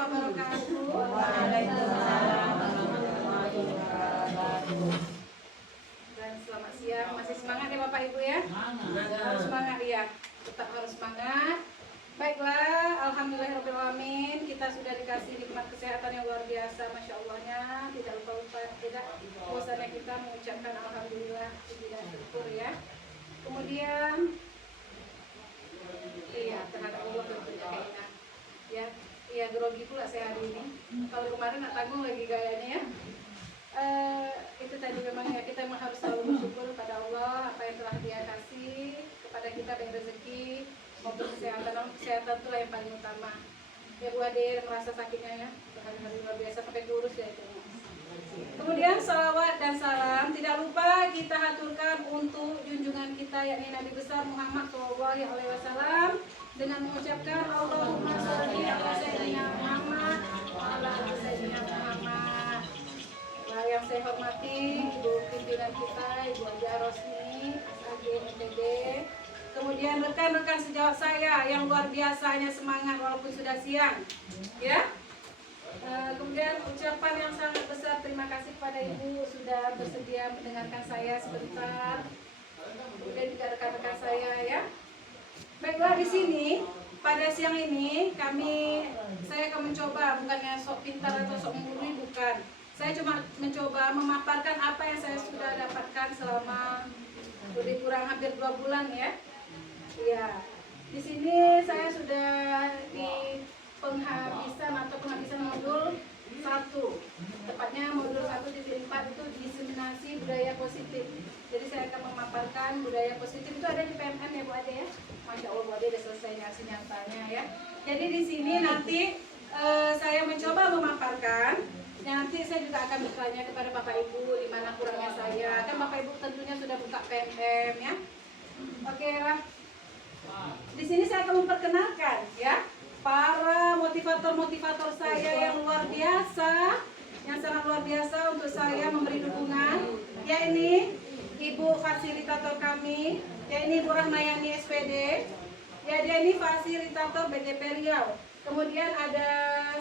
wabarakatuh. Waalaikumsalam warahmatullahi wabarakatuh. Dan selamat siang. Masih semangat ya Bapak Ibu ya? Harus semangat ya. Tetap harus semangat. Baiklah, alhamdulillahirobbilalamin, kita sudah dikasih nikmat kesehatan yang luar biasa, masya Allahnya. Tidak lupa tidak bosannya kita mengucapkan alhamdulillah, puji dan syukur ya. Kemudian, iya terhadap Allah tentunya kayaknya. Ya, iya grogi pula saya hari ini. Kalau kemarin nak tanggung lagi gayanya ya. Itu tadi memang ya, kita memang harus selalu bersyukur pada Allah apa yang telah Dia kasih kepada kita, baik rezeki maupun kesehatan. Kesehatan itulah yang paling utama ya Bu Ade, merasa sakitnya ya berhari-hari luar biasa sampai kurus ya itu. Kemudian salawat dan salam tidak lupa kita haturkan untuk junjungan kita yakni Nabi besar Muhammad SAW dengan mengucapkan Allahumma sholli ala sayyidina Muhammad wa ala ali sayyidina Muhammad. Nah, yang saya hormati Ibu pimpinan kita, Ibu Haja Rosni, SAG MTD. Kemudian rekan-rekan sejawat saya yang luar biasanya semangat walaupun sudah siang, ya. Kemudian ucapan yang sangat besar terima kasih kepada Ibu sudah bersedia mendengarkan saya sebentar. Kemudian juga rekan-rekan saya ya. Baiklah, di sini pada siang ini saya akan mencoba, bukannya sok pintar atau sok menggurui, bukan. Saya cuma mencoba memaparkan apa yang saya sudah dapatkan selama lebih kurang hampir 2 bulan ya. Ya, di sini saya sudah di penghabisan modul 1, tepatnya modul 1.4 itu diseminasi budaya positif. Jadi saya akan memaparkan budaya positif itu ada di PMN ya Bu Ade ya. Masya Allah Bu Ade sudah selesai ngasih nyatanya ya. Jadi di sini nanti saya mencoba memaparkan. Nanti saya juga akan bertanya kepada Bapak Ibu di mana kurangnya saya. Kan Bapak Ibu tentunya sudah buka PMM ya. Oke lah. Di sini saya akan memperkenalkan ya para motivator saya yang luar biasa, yang sangat luar biasa untuk saya memberi dukungan. Ya ini Ibu fasilitator kami, ya ini Ibu Rahmayani SPD. Ya dia ini fasilitator BGP Riau. Kemudian ada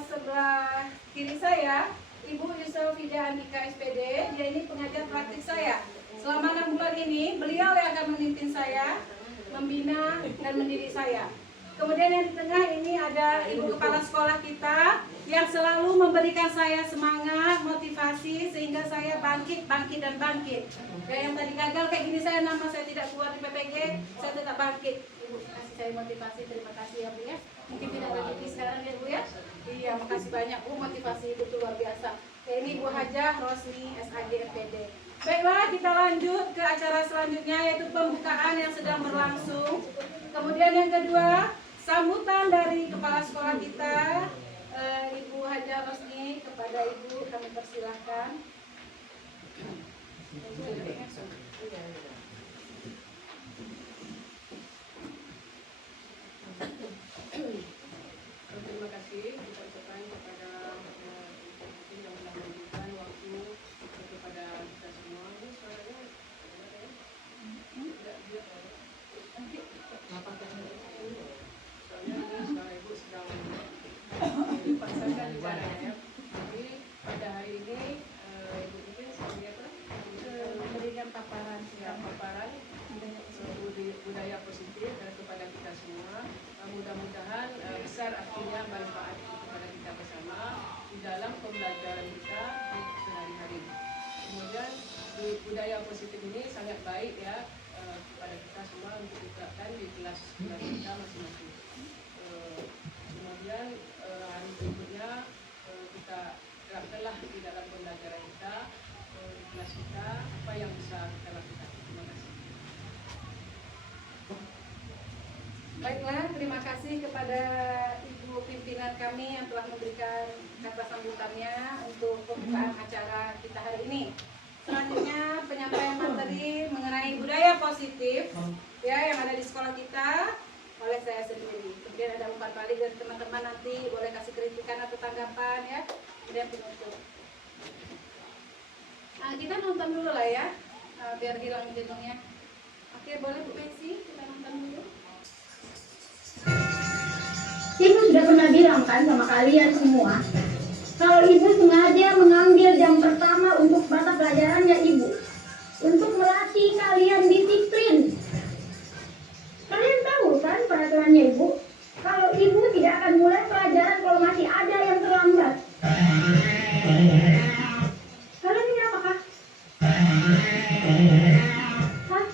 sebelah kiri saya Ibu Yusufida Andika SPD. Dia ini pengajar praktik saya. Selama 6 bulan ini beliau yang akan memimpin saya, membina dan mendidik saya. Kemudian yang di tengah ini ada Ibu Kepala Sekolah kita yang selalu memberikan saya semangat, motivasi sehingga saya bangkit. Ya, yang tadi gagal kayak gini saya tidak keluar di PPG, saya tetap bangkit. Ibu kasih saya motivasi, terima kasih ya Bu ya. Mungkin tidak rezeki sekarang ya Bu ya. Iya, makasih banyak Bu, motivasi Ibu itu luar biasa. Ya, ini Bu Haja Rosni SAG MPD. Baiklah, kita lanjut ke acara selanjutnya yaitu pembukaan yang sedang berlangsung. Kemudian yang kedua, sambutan dari kepala sekolah kita, Ibu Haja Rosni. Kepada Ibu kami persilahkan. Terima kasih kita ucapkan kepada Ibu yang telah memberikan waktu kepada kita semua. Ini suaranya soalnya ini suara Ibu sedang dipaksakan di sana ya. Jadi pada hari ini Ibu mungkin sebagai apa? Memberikan paparan budaya positif kepada kita semua. Mudah-mudahan besar artinya manfaat kepada kita bersama di dalam pembelajaran kita sehari-hari. Kemudian budaya positif ini sangat baik ya kepada kita semua untuk diterapkan di kelas kita masing-masing. Kemudian hari berikutnya kita terapkanlah di dalam pembelajaran kita, di kelas kita apa yang bisa kita lakukan. Terima kasih. Baiklah, terima kasih kepada Ibu pimpinan kami yang telah memberikan kata sambutannya untuk pembukaan acara kita hari ini. Selanjutnya penyampaian materi mengenai budaya positif ya yang ada di sekolah kita oleh saya sendiri. Kemudian ada umpan balik dari teman-teman, nanti boleh kasih kritikan atau tanggapan ya. Kemudian penutup. Nah, kita nonton dulu lah ya, biar hilang judulnya. Oke, boleh Bu Messi, kita nonton dulu. Ibu sudah pernah bilang bilang kan sama kalian semua, kalau ibu sengaja mengambil jam pertama untuk mata pelajarannya ibu, untuk melatih kalian disiplin. Kalian tahu kan peraturannya ibu? Kalau ibu tidak akan mulai pelajaran kalau masih ada yang terlambat. Kalian ini apakah? Hah?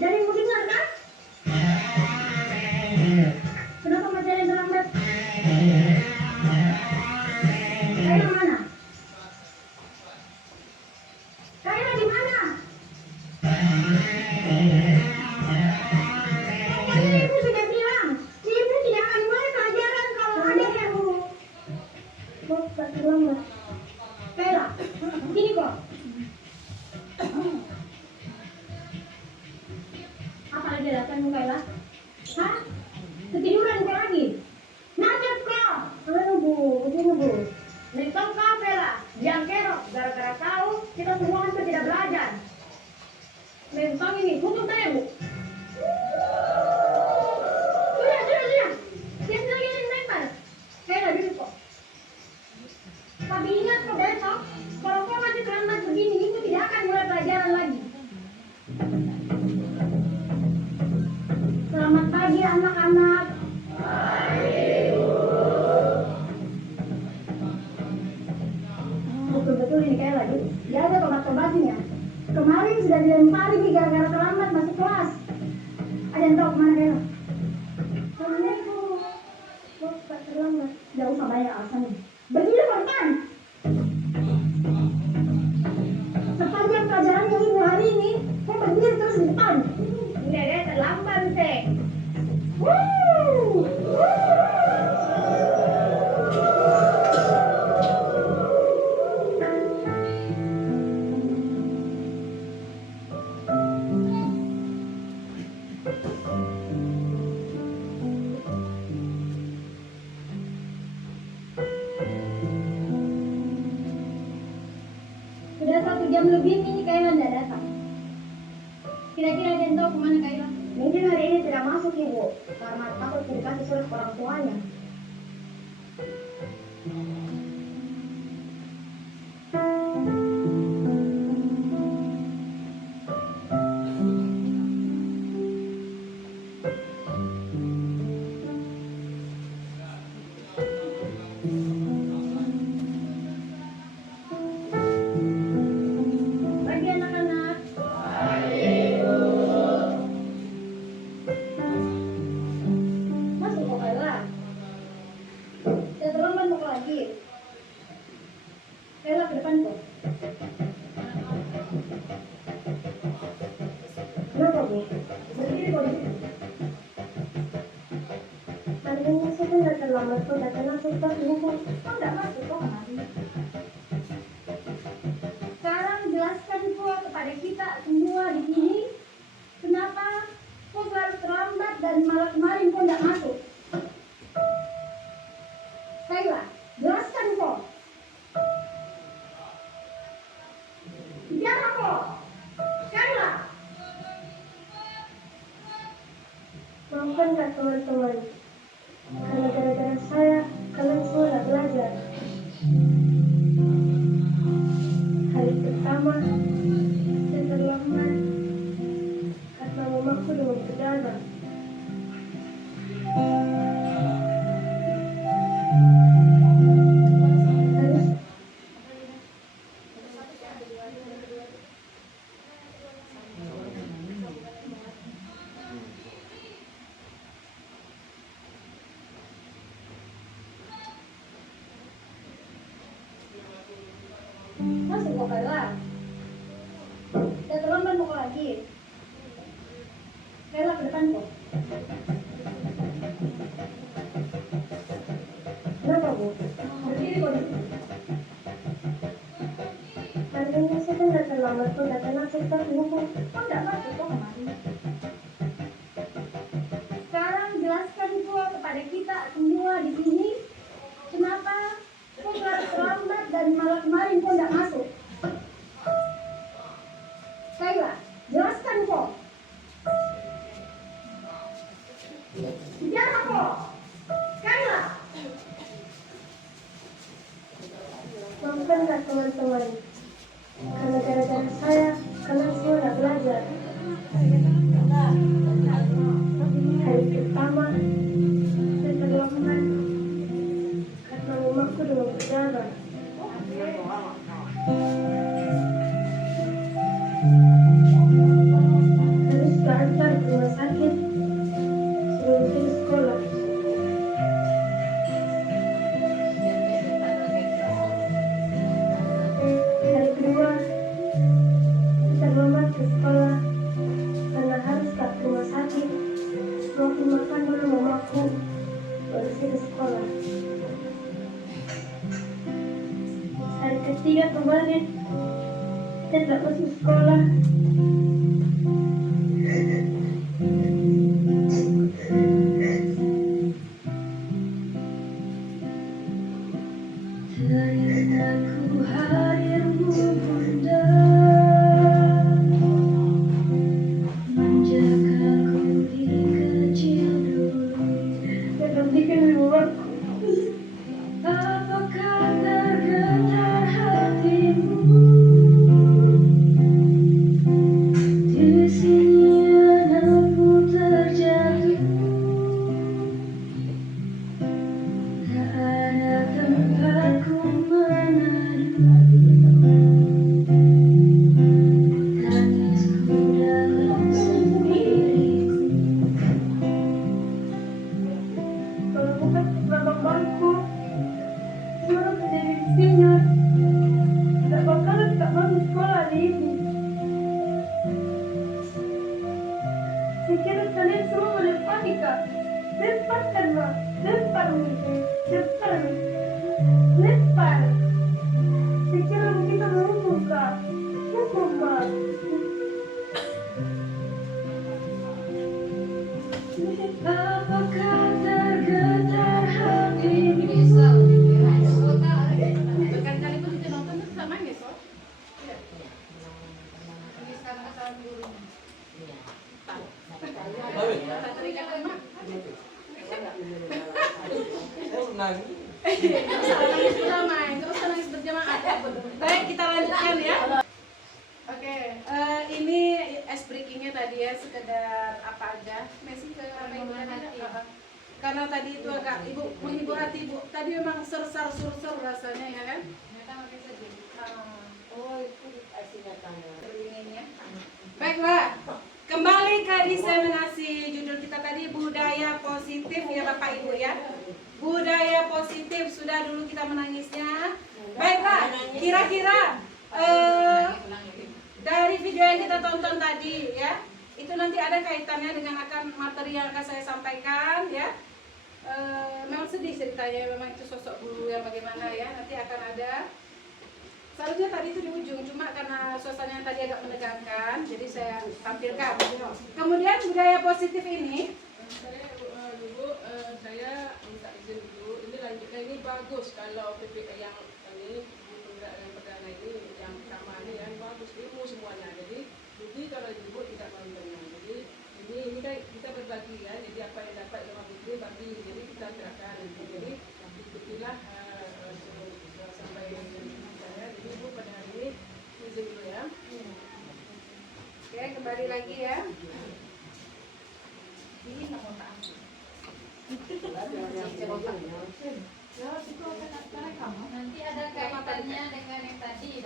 Dari yang mau dengar kan? Kenapa masih ada yang terlambat? Kayla mana? Kayla di mana? Tadi ibu sudah bilang, ibu tidak akan mulai pelajaran kalau ada yang terlambat. Kayla, sini kok. Apa lagi alasanmu Kayla? Hah? Ketiduran kau lagi? Macet kau? Bu, begini bu. Nentong kau Kayla, jangan kerok. Gara-gara kau, kita semua hampir tidak belajar. Nentong ini, tutup tanya bu. Sudah. Jangan lagi yang lempar. Kayla duduk kok. Tapi ingat kok besok, kalau kau masih terlambat begini, ibu tidak akan mulai pelajaran lagi. Selamat pagi anak-anak. Betul-betul ini kayak lagi. Dia ada tobat-tobatnya. Kemarin sudah dilempari nih gara-gara terlambat masuk kelas. Ada yang tahu kemana Kayla? Assalamualaikum. Kok terlambat? Gak usah banyak alasannya. Berdiri ke depan. Sepanjang pelajarannya ibu hari ini, kok berdiri terus di depan? Ini ada terlambat teh. Sudah 1 jam lebih nih Kayla tidak datang. Kira-kira ada yang tahu kemana Kayla? Mungkin hari ini tidak masuk ibu, karena takut dikasih surat ke orang tuanya. Pagi anak-anak. Masuk kok Kayla. Saya terlambat mau lagi. Kayla ke depan kok. Kenapa bu? Berdiri kok di sini. Hari ini saya kan tidak terlambat kok, datang langsung pas buku. Kok tidak masuk kok kemarin? Sekarang jelaskan kok kepada kita semua di sini, kenapa kok selalu terlambat dan malah kemarin kok tidak masuk? Kayla, jelaskan kok. Bicara kok. Kayla. Maafkan kak teman-teman, karena gara-gara saya kalian semua tidak belajar. Hari pertama saya terlambat karena mamaku dengan berdarah. Terus masuk kok Kayla. Saya terlambat mau lagi. Kayla ke depan kok. Kenapa bu? Berdiri kok di sini. Hari ini saya kan tidak terlambat kok, datang langsung pas buku. Kok tidak masuk kok kemarin? Sekarang jelaskan kok kepada kita semua di sini, kenapa kok selalu terlambat dan malah kemarin kok tidak masuk? Kayla, jelaskan kok. Bicara kok. Kayla. bukankah teman-teman? Karena gara-gara saya, kalian semua nggak belajar. Hari pertama, saya terlambat karena mamaku demam berdarah. Harus diantar ke rumah sakit sebelum saya sekolah. Hari kedua, saya terlambat ke sekolah karena harus ke rumah sakit. Waktu makan dulu mamaku, baru saya ke sekolah. Hari ketiga kemarin, saya tidak masuk sekolah. Teringatku hadirmu bunda, menjagaku di kecil dulu. Dan bikin luarku. Apakah tergetar hatimu? Di sini anakku terjatuh. Tak ada tempatku menadu. Tangisku dalam sendiriku. Kalau bukan karena bangku, suruh menjadi sinyal. Tidak bakalan tak masuk sekolah hari ini. Saya kira kalian semua melempar nikah. Lemparkan mah, lempar nih, lempar nih, lempar. Saya kira kita berhukum kak, hukum mah. Apakah tergetar hatimu? Berkali-kali pun kita nonton itu sama ya, so? Iya. Ini sekarang kesalahan gurunya. Tak terikat emak. Salah nangis beramai, terus nangis berjamaah. Baik, kita lanjutkan ya. Oke, ini ice breakingnya tadi ya, sekedar apa aja. Messi ke apa ibu tadi? Karena tadi itu agak ibu menghibur hati ibu. Tadi memang sersar sursur rasanya ya kan? Oh itu dinginnya. Baiklah, kembali ke diseminasi judul kita tadi budaya positif ya Bapak Ibu ya. Budaya positif sudah dulu kita menangisnya. Baiklah, kira-kira dari video yang kita tonton tadi ya, itu nanti ada kaitannya dengan akan materi yang akan saya sampaikan ya. Memang sedih ceritanya, memang itu sosok guru yang bagaimana ya, nanti akan ada. Seharusnya tadi itu di ujung, cuma karena suasananya tadi agak menegangkan, jadi saya tampilkan. Kemudian budaya positif ini, Saya minta izin dulu. Ini lanjutnya ini bagus kalau PPK yang ini yang perdana ini yang pertama ini yang bagus ilmu semuanya. Jadi kalau ibu tidak menontonnya. Jadi ini kan kita berbagi ya. Jadi apa yang dapat sama Fitri bagi. Jadi kita gerakkan. Jadi ikutilah sampai saya. Jadi ibu pada hari ini izin dulu ya. oke kembali lagi ya. Ini mau tak Nanti ada kaitannya dengan yang tadi.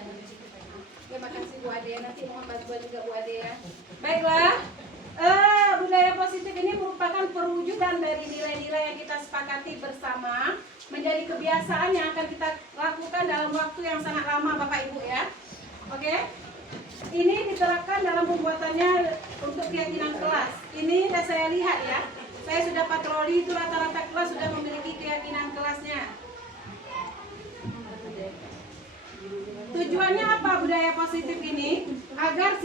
ya, makasih Bu Ade, nanti mohon bantuan juga Bu Ade ya. Baiklah, budaya positif ini merupakan perwujudan dari nilai-nilai yang kita sepakati bersama menjadi kebiasaan yang akan kita lakukan dalam waktu yang sangat lama Bapak Ibu ya. Oke? Ini diterapkan dalam pembuatannya untuk keyakinan kelas. Ini sudah saya lihat ya. Saya sudah patroli itu rata-rata kelas sudah memiliki keyakinan kelasnya. Tujuannya apa budaya positif ini? Agar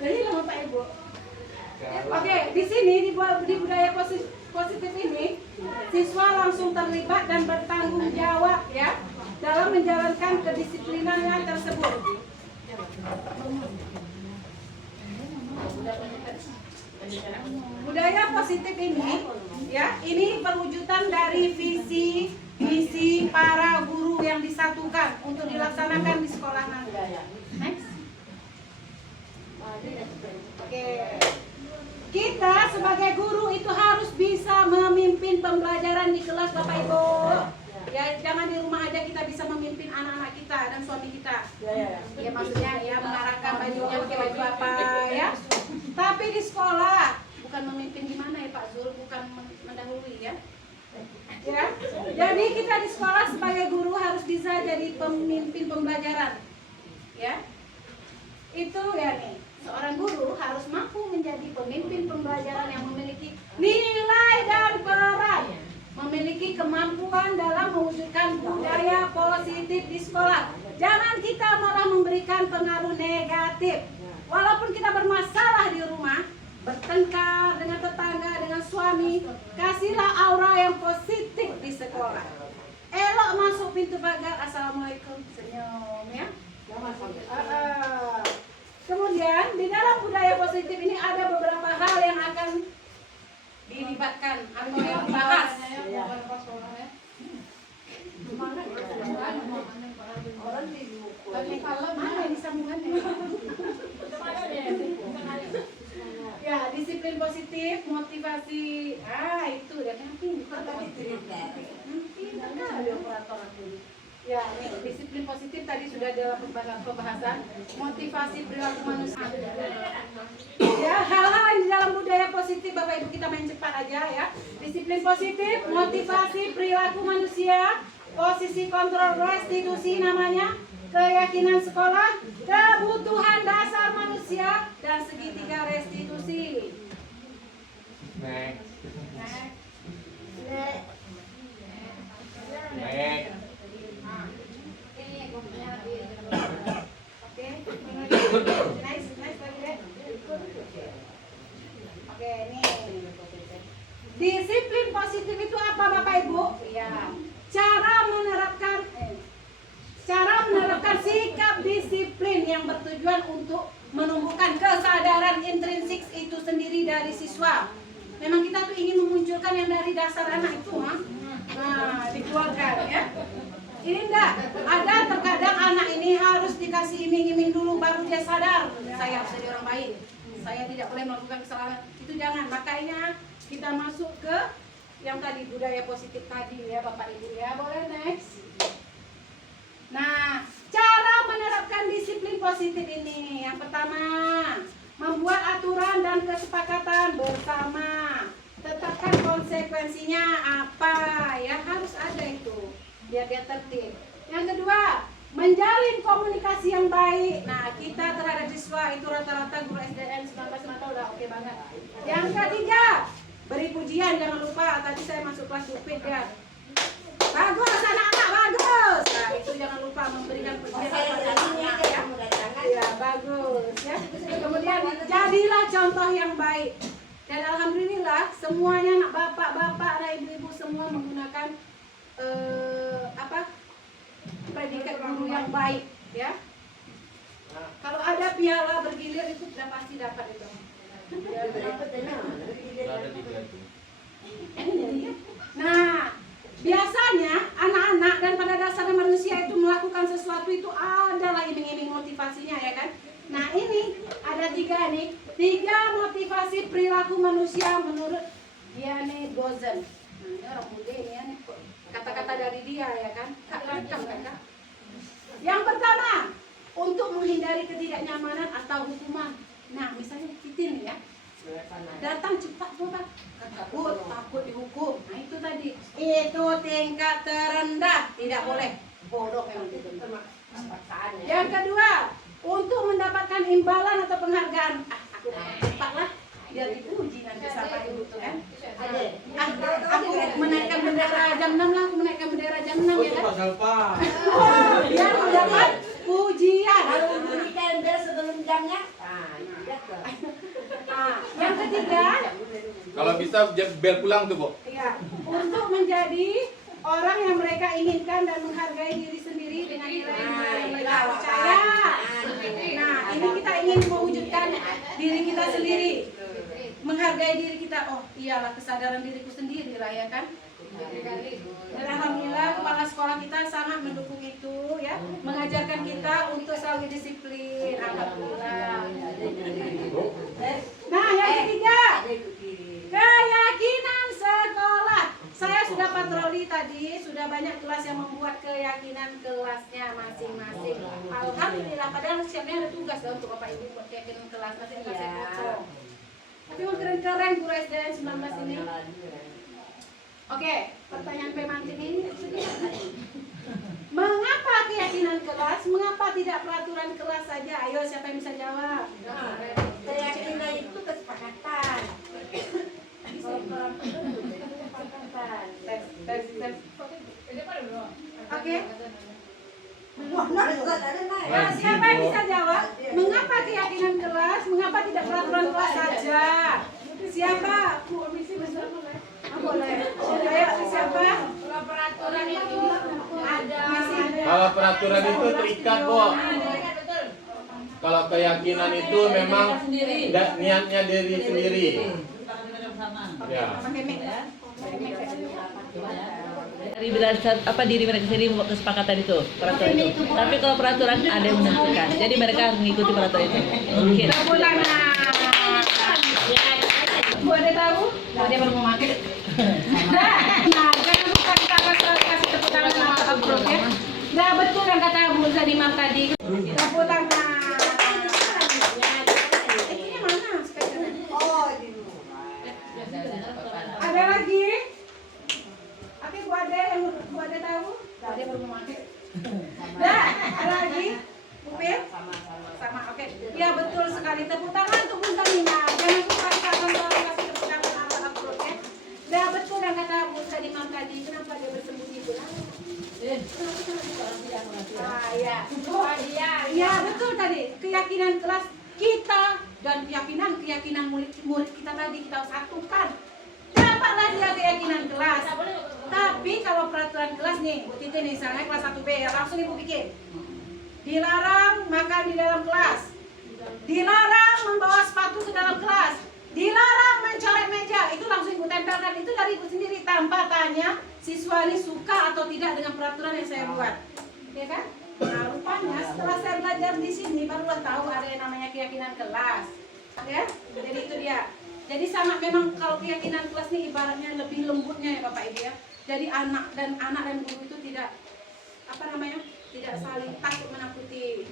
jadi lama Pak Ibu. Oke, di sini di budaya positif ini siswa langsung terlibat dan bertanggung jawab ya dalam menjalankan kedisiplinannya tersebut. Budaya positif ini, ya, ini perwujudan dari visi misi para guru yang disatukan untuk dilaksanakan di sekolah nanti. Next. Oke. Kita sebagai guru itu harus bisa memimpin pembelajaran di kelas, Bapak Ibu. Ya, jangan di rumah aja kita bisa memimpin anak-anak kita dan suami kita. Ya, maksudnya ya mengarahkan bajunya pakai baju apa ya. Tapi di sekolah bukan memimpin gimana ya Pak Zul, bukan mendahului ya. Ya. Jadi kita di sekolah sebagai guru harus bisa jadi pemimpin pembelajaran. Ya. Itu ya nih. Seorang guru harus mampu menjadi pemimpin pembelajaran yang memiliki nilai dan peran, memiliki kemampuan dalam mewujudkan budaya positif di sekolah. Jangan kita malah memberikan pengaruh negatif. Walaupun kita bermasalah di rumah, bertengkar dengan tetangga, dengan suami, kasihlah aura yang positif di sekolah. Elok masuk pintu pagar, assalamualaikum, senyum ya. Kemudian di dalam budaya positif ini ada beberapa hal yang akan dilibatkan atau yang dibahas. Mana ini sambungannya? Ya, disiplin positif, motivasi. Itu dan nanti ya, nih, disiplin positif tadi sudah dalam pembahasan. Motivasi perilaku manusia. Ya, hal-hal di dalam budaya positif Bapak Ibu kita main cepat aja ya. Disiplin positif, motivasi perilaku manusia, posisi kontrol restitusi namanya, keyakinan sekolah, kebutuhan dasar manusia, dan segitiga restitusi. Next. Oke, nih. Disiplin positif itu apa Bapak Ibu? Ya. Cara menerapkan sikap disiplin yang bertujuan untuk menumbuhkan kesadaran intrinsik itu sendiri dari siswa. Memang kita tuh ingin memunculkan yang dari dasar anak itu, dikeluarkan ya. Ini enggak, ada terkadang anak ini harus dikasih iming-iming dulu baru dia sadar. Saya harus jadi orang baik. Saya tidak boleh melakukan kesalahan. Itu jangan. Makanya kita masuk ke yang tadi budaya positif tadi ya Bapak Ibu ya. Boleh next. Nah, cara menerapkan disiplin positif ini. Yang pertama, membuat aturan dan kesepakatan bersama. Tetapkan konsekuensinya apa ya, harus ada itu. Biar dia tertib. Yang kedua, menjalin komunikasi yang baik. Nah, kita terhadap siswa itu rata-rata guru SDN 19 mata udah oke banget. Yang ketiga, beri pujian, jangan lupa. Tadi saya masuk kelas Upit ya. Bagus anak-anak, bagus. Nah, itu jangan lupa memberikan pujian kepada anak-anak ya. Ya, bagus ya. Kemudian jadilah contoh yang baik. Dan alhamdulillah semuanya anak bapak-bapak dan ibu-ibu semua menggunakan predikat guru yang baik ya. Kalau ada piala bergilir itu sudah pasti dapat itu. Nah, biasanya anak-anak dan pada dasarnya manusia itu melakukan sesuatu itu adalah iming-iming motivasinya ya kan. Nah ini ada 3 nih, 3 motivasi perilaku manusia menurut Diane Bozen. Nah ini orang muda ini ya nih, kata-kata dari dia ya kan. Kak. Yang pertama, untuk menghindari ketidaknyamanan atau hukuman. Nah misalnya Titin ya, datang cepat coba, takut dihukum. Nah itu tadi, itu tingkat terendah, tidak boleh. Bodoh memang itu. Yang kedua, untuk mendapatkan imbalan atau penghargaan. Aku cepatlah biar dipuji nanti sama ibu kan. Aku menaikkan bendera jam 6 lah, aku menaikkan bendera jam 6 ya kan. Biar mendapat pujian. Kalau memberikan bel sebelum jamnya, Yang ketiga, kalau bisa bel pulang tuh, Bu. ya, untuk menjadi orang yang mereka inginkan dan menghargai diri sendiri dengan nilai-nilai yang mereka percaya. Nah, ini kita ingin mewujudkan diri kita sendiri. menghargai diri kita. Oh iyalah, kesadaran diriku sendiri lah ya kan. Dan alhamdulillah kepala sekolah kita sangat mendukung itu ya, mengajarkan kita untuk selalu disiplin. Alhamdulillah. Nah yang ketiga, keyakinan sekolah. Saya sudah patroli tadi, sudah banyak kelas yang membuat keyakinan kelasnya masing-masing. Alhamdulillah, padahal siapnya ada tugas untuk Bapak Ibu buat keyakinan kelas masing-masing saya kosong. Tapi mau keren-keren guru SDN 19 ini. Oke, pertanyaan pemantik ini sedikit. Mengapa keyakinan kelas? Mengapa tidak peraturan kelas saja? Ayo, siapa yang bisa jawab? Keyakinan itu kesepakatan. Tes. Oke. Nah, siapa yang bisa jawab? Mengapa keyakinan kelas? Mengapa tidak peraturan kelas saja? Siapa? Bu Omisi bisa boleh? Boleh. Ayo, siapa? Kalau peraturan itu ada. Kalau peraturan itu terikat, Bu. Kalau keyakinan itu memang niatnya diri sendiri. Ya. Pakai mic ya. Dari berdasar diri mereka sendiri membuat kesepakatan itu peraturan itu. Tapi kalau peraturan ada yang menentukan, jadi mereka harus mengikuti peraturan itu. Mungkin. Bu ada tahu? Dia baru mau makan. Nah, jangan lupa kita kasih tepuk tangan sama Abro ya. Nah betul yang kata Bu Zanimam tadi. Tepuk tangan. Ini mana? Oh, di rumah. Ada lagi? Oke, Bu Ade yang Bu Ade tahu? Dia baru mau makan. Nah, ada lagi? Bu Pil? Sama, oke. Ya betul sekali. Tepuk tangan untuk Bu Zanimam. Jangan lupa kita akan selalu kasih tepuk tangan sama Abro ya. Nah betul yang kata Bu Zanimam tadi. Kenapa dia bersembunyi itu? Ya betul tadi, keyakinan kelas kita dan keyakinan murid kita tadi kita satukan. Dapatlah dia keyakinan kelas. Tapi kalau peraturan kelas nih, Bu Titi nih, misalnya kelas 1B ya, langsung Ibu bikin. Dilarang makan di dalam kelas. Dilarang membawa sepatu ke dalam kelas. Dilarang mencoret meja. Itu langsung Ibu tempelkan. Itu dari Ibu sendiri tanpa tanya siswa ini suka atau tidak dengan peraturan yang saya buat. Ya kan? Nah, rupanya setelah saya belajar di sini barulah tahu ada yang namanya keyakinan kelas. Ya? Jadi itu dia. Jadi sangat memang kalau keyakinan kelas ini ibaratnya lebih lembutnya ya Bapak Ibu ya. Jadi anak dan guru itu tidak tidak saling takut menakuti.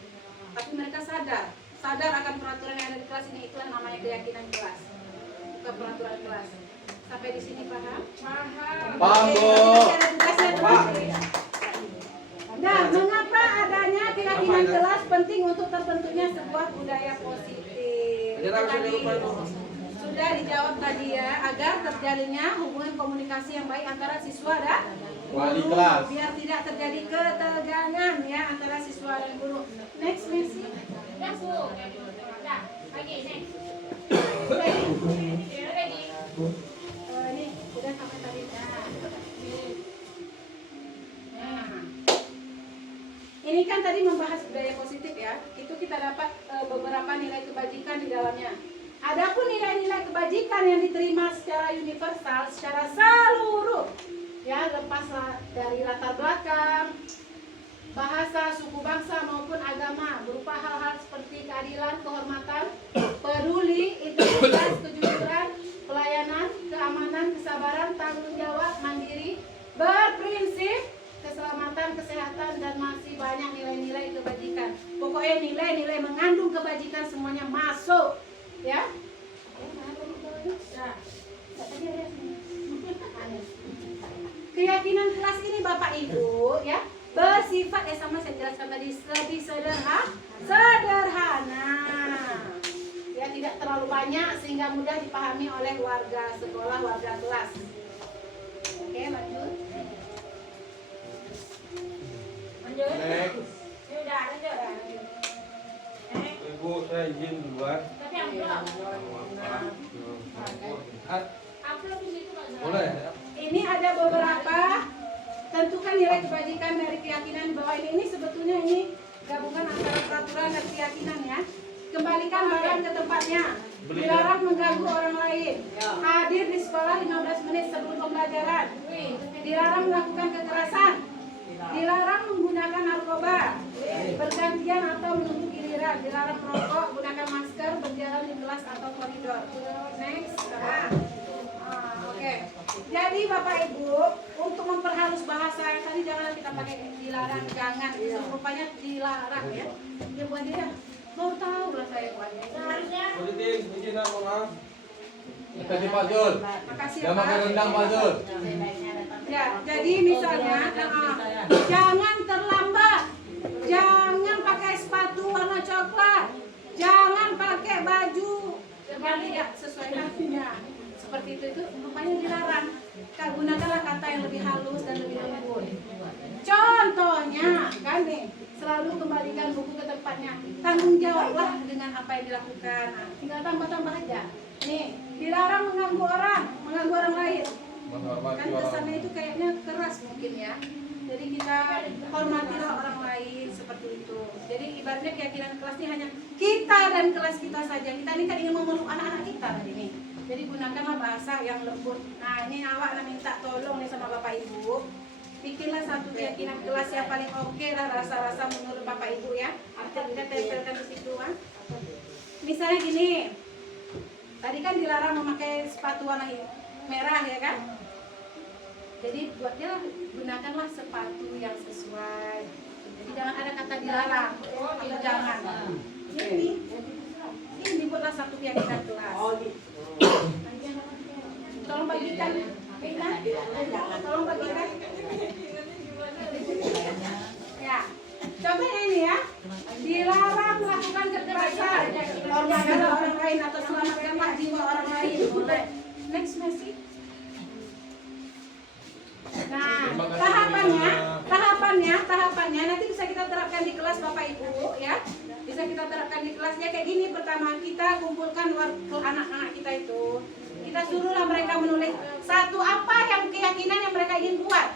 Tapi mereka sadar akan peraturan yang ada di kelas ini. Itulah namanya keyakinan kelas. Bukan peraturan kelas. Sampai di sini paham? Paham, Bu. Ada tugasnya teman-teman. Nah, mengapa adanya keyakinan kelas penting untuk terbentuknya sebuah budaya positif? Tadi sudah dijawab tadi ya, agar terjalinnya hubungan komunikasi yang baik antara siswa dan Wali guru, kelas. biar tidak terjadi ketegangan ya antara siswa dan guru. Next, Messi. Yes, Bu. Dah, lagi next. Ini udah sampai tadi. Nah, ini kan tadi membahas budaya positif ya. Itu kita dapat beberapa nilai kebajikan di dalamnya. Adapun nilai-nilai kebajikan yang diterima secara universal, secara seluruh, ya lepas dari latar belakang, bahasa, suku bangsa maupun agama, berupa hal-hal seperti keadilan, kehormatan, peduli, integritas, kejujuran, pelayanan, keamanan, kesabaran, tanggung jawab, mandiri, berprinsip, keselamatan, kesehatan, dan masih banyak nilai-nilai kebajikan. Pokoknya nilai-nilai mengandung kebajikan semuanya masuk, ya. Keyakinan kelas ini Bapak Ibu, ya, bersifat sama saya jelaskan tadi lebih sederhana. Ya, tidak terlalu banyak sehingga mudah dipahami oleh warga sekolah, warga kelas. Oke, lanjut. Next. Sudah, lanjut. Ibu, saya izin duluan. Tapi amplop. Amplop di situ Pak. Boleh? Ini ada beberapa tentukan nilai kebajikan dari keyakinan bahwa ini sebetulnya ini gabungan antara peraturan dan keyakinan ya. kembalikan barang ke tempatnya. Dilarang mengganggu orang lain. Hadir di sekolah 15 menit sebelum pembelajaran. Dilarang melakukan kekerasan. Dilarang menggunakan narkoba. Bergantian atau menunggu giliran. Dilarang merokok, gunakan masker, berjalan di kelas atau koridor. Next. Oke. Jadi Bapak Ibu, untuk memperhalus bahasa yang tadi jangan kita pakai dilarang, jangan. Rupanya dilarang ya. Ya buat dia. Mau tahu lah saya buatnya. Harusnya. Kasih Pak Zul. Makasih Jangan makan rendang Pak Zul. Ya, jadi misalnya jangan terlambat. Jangan pakai sepatu warna coklat. Jangan pakai baju yang tidak sesuai artinya. Seperti itu rupanya dilarang. Gunakanlah kata yang lebih halus dan lebih lembut. Contohnya, kan nih, selalu kembalikan buku ke tempatnya. Tanggung jawablah dengan apa yang dilakukan. Nah, tinggal tambah-tambah aja. Nih, dilarang mengganggu orang lain. Kan kesannya itu kayaknya keras mungkin ya. Jadi kita hormatilah orang lain seperti itu. Jadi ibaratnya keyakinan kelas ini hanya kita dan kelas kita saja. Kita ini kan ingin memeluk anak-anak kita tadi nih. Jadi gunakanlah bahasa yang lembut. Nah ini awak minta tolong nih sama Bapak Ibu. Bikinlah satu keyakinan kelas yang paling oke lah rasa-rasa menurut Bapak Ibu ya. Kita tempelkan di situ kan. Misalnya gini. Tadi kan dilarang memakai sepatu warna merah ya kan. Jadi buatnya gunakanlah sepatu yang sesuai. Jadi jangan ada kata dilarang atau jangan. Ini buatlah satu keyakinan kelas. Tolong bagikan. Tolong bagikan. Ya. Coba ini ya. Dilarang melakukan kekerasan. Hormatilah orang lain atau selamatkanlah jiwa orang lain. Next message. Nah, tahapannya nanti bisa kita terapkan di kelas Bapak Ibu ya. Bisa kita terapkan di kelasnya kayak gini. Pertama kita kumpulkan anak-anak kita itu. Kita suruhlah mereka menulis satu apa yang keyakinan yang mereka ingin buat.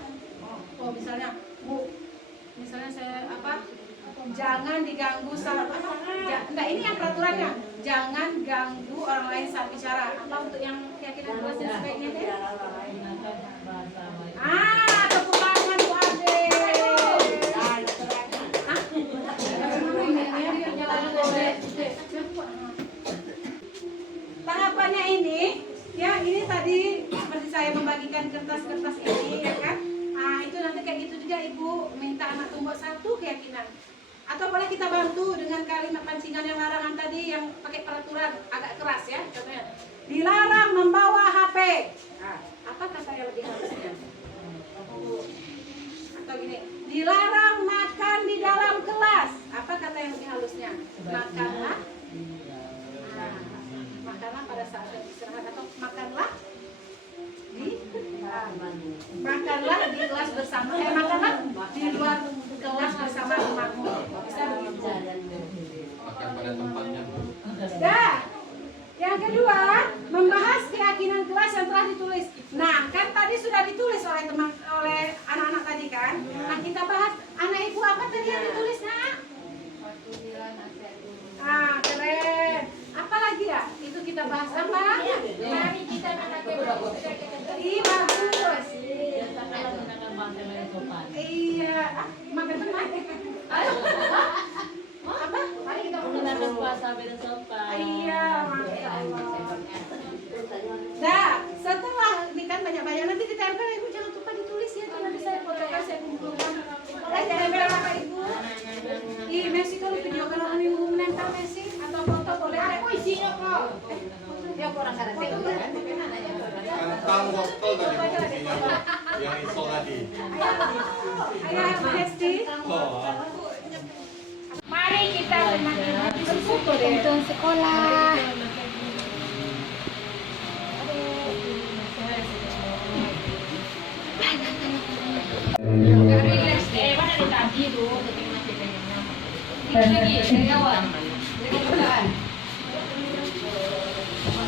Oh misalnya, Bu, misalnya saya apa? Jangan diganggu saat enggak ini yang peraturannya. Jangan ganggu orang lain saat bicara. Apa untuk yang keyakinan kelas yang sebaiknya deh? Tepuk tangan Bu Ade. Tahapannya ini, ya ini tadi seperti saya membagikan kertas-kertas ini, ya kan? Nah itu nanti kayak gitu juga Ibu minta anak tumbuk satu keyakinan. Atau boleh kita bantu dengan kalimat pancingan yang larangan tadi yang pakai peraturan agak keras ya, contohnya dilarang membawa HP. Nah, apa kata yang lebih halusnya? Atau gini, dilarang makan di dalam kelas. Apa kata yang lebih halusnya? Makanlah. Makanlah pada saat istirahat atau makanlah di kelas bersama. Makanlah di luar kelas bersama temanmu. Bisa begitu. Makan pada tempatnya. Dah. Yang kedua, membahas keyakinan kelas yang telah ditulis. Nah, kan tadi sudah ditulis oleh anak-anak tadi kan. Nah, kita bahas anak ibu apa tadi yang ditulis, Nak? Keren. Apa lagi ya? Itu kita bahas apa? Mari kita anak bagus. Iya, bagus. Iya. Makan teman. Apa? Mari kita Menggunakan puasa beda sopan. Iya, Masya Allah. Nah, setelah ini kan banyak-banyak nanti ditempel Ibu jangan lupa ditulis ya. Nanti saya fotokan, saya kumpulkan. Jangan bilang Bapak Ibu. Ih, Messi kalau video kalau Ibu menempel Messi atau foto boleh. Aku isinya kok. Ya kurang karate kan. Kentang wortel tadi yang iso tadi. Ayo Messi. Mari kita Berfoto deh. untuk sekolah. Mana di tadi tuh, lagi dari awal.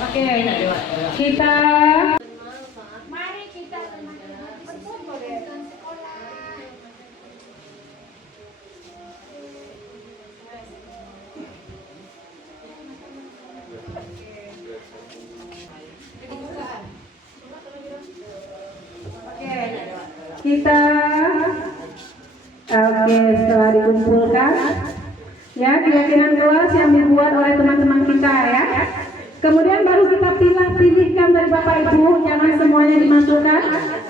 Oke, kita Mari kita berfoto deh. sekolah. kita oke, setelah dikumpulkan ya keyakinan kelas yang dibuat oleh teman-teman kita ya. Kemudian baru kita pilihkan dari Bapak Ibu, jangan semuanya dimasukkan.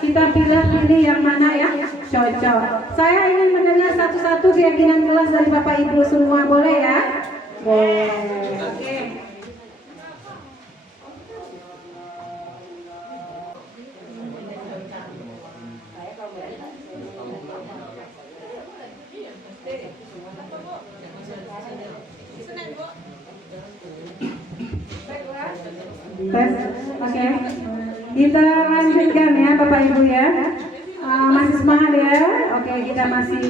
Kita pilih yang mana ya cocok. Saya ingin mendengar satu-satu keyakinan kelas dari Bapak Ibu semua, boleh ya? Boleh. Oke. Tes, oke. Kita lanjutkan ya Bapak Ibu ya. Masih semangat ya. Oke, kita masih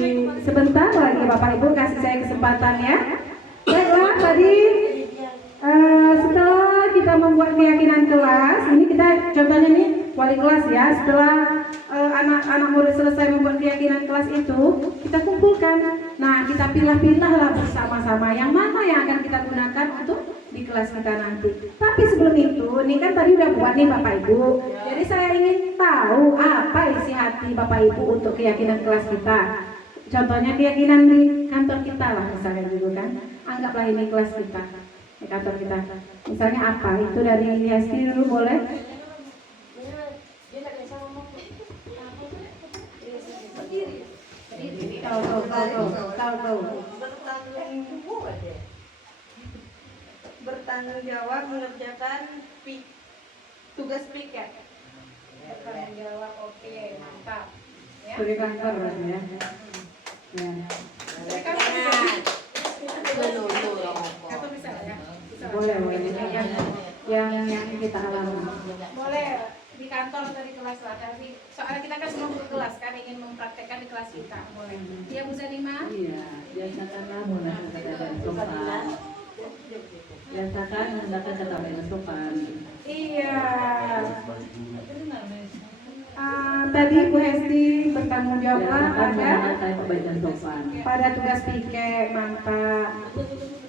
sebentar lagi Bapak Ibu, kasih saya kesempatan ya. Baiklah, tadi setelah kita membuat keyakinan kelas, ini kita contohnya nih wali kelas ya. Setelah anak-anak murid selesai membuat keyakinan kelas itu, kita kumpulkan. Nah, kita pilah-pilahlah bersama-sama yang mana yang akan kita gunakan untuk di kelas kita nanti. Tapi sebelum itu, ini kan tadi udah buat nih Bapak Ibu. Jadi saya ingin tahu apa isi hati Bapak Ibu untuk keyakinan kelas kita. Contohnya keyakinan di kantor kita lah misalnya dulu kan. Anggaplah ini kelas kita, di kantor kita. Misalnya apa? Itu dari Hesti dulu boleh? Tahu. Bertanggung jawab mengerjakan tugas piket. Bertanggung jawab, oke, mantap. Ya. Sebagai kantor berarti ya. Ya. Atau bisa ya? Bisa. Boleh. Yang kita alami. Boleh di kantor atau di kelas lah, tapi soalnya kita kan semua kelas kan ingin mempraktekkan di kelas kita, boleh. Iya Bu Zanima? Iya, biasakanlah menggunakan kata yang sopan. Biasakan menggunakan kata yang sopan. Iya. Tadi Bu Hesti bertanggung jawab pada tugas piket, mantap.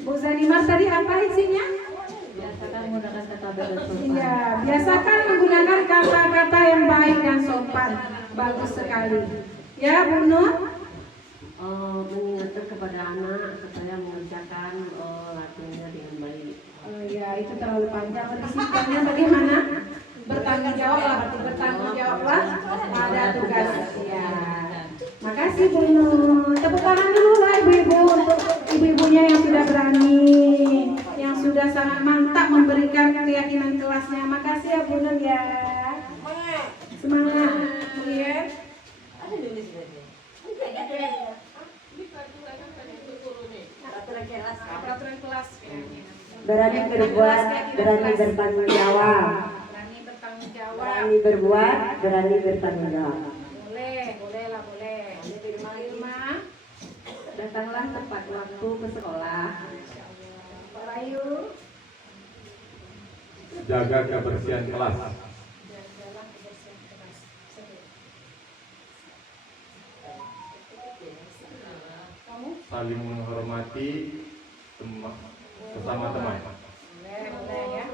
Bu Zanima tadi apa isinya? Biasakan menggunakan kata yang sopan. Iya, biasakan menggunakan kata-kata yang baik dan sopan. Bagus sekali. Ya, Bu Nur? Mengingatkan kepada anak supaya mengerjakan latihannya dengan baik. Oh ya, itu terlalu panjang. Lebih singkatnya bagaimana? Bertanggung jawablah, bertanggung jawablah pada tugas. Ya. Makasih Bu Nur. Tepuk tangan dulu lah ibu-ibu untuk ibu-ibunya yang sudah berani, yang sudah sangat mantap memberikan keyakinan kelasnya. Makasih ya Bu Nur ya. Semangat. Ya. Peraturan kelas. Berani berbuat, berani bertanggung jawab. Berani bertanggung jawab. Berani berbuat, berani bertanggung jawab. Boleh lah, boleh. Irma, Datanglah tepat waktu ke sekolah. Pak Rayu, Jaga kebersihan kelas. jagalah kebersihan kelas. Kamu? Saling menghormati sesama teman. Boleh ya.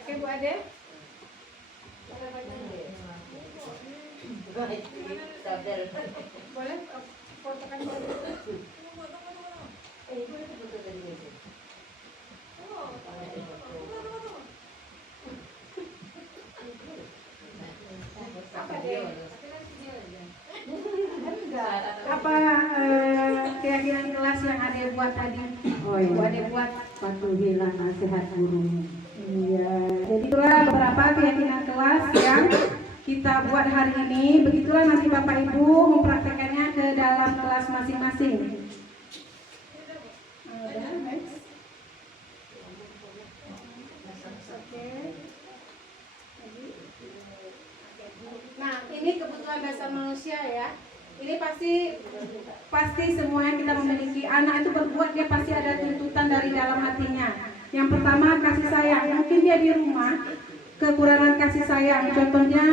Oke Bu Ade. Boleh fotokan boleh. Apa keyakinan kelas yang Ade buat tadi? Oh iya. Bu Ade buat. Patuhilah nasihat guru. Iya. Jadi itulah beberapa keyakinan kelas yang kita buat hari ini. Begitulah nanti Bapak Ibu mempraktekannya ke dalam kelas masing-masing. Next. Oke. Nah, ini kebutuhan dasar manusia ya. Ini pasti semuanya kita memiliki. Anak itu berbuat, dia pasti ada tuntutan dari dalam hatinya. Yang pertama kasih sayang. Mungkin dia di rumah kekurangan kasih sayang. Contohnya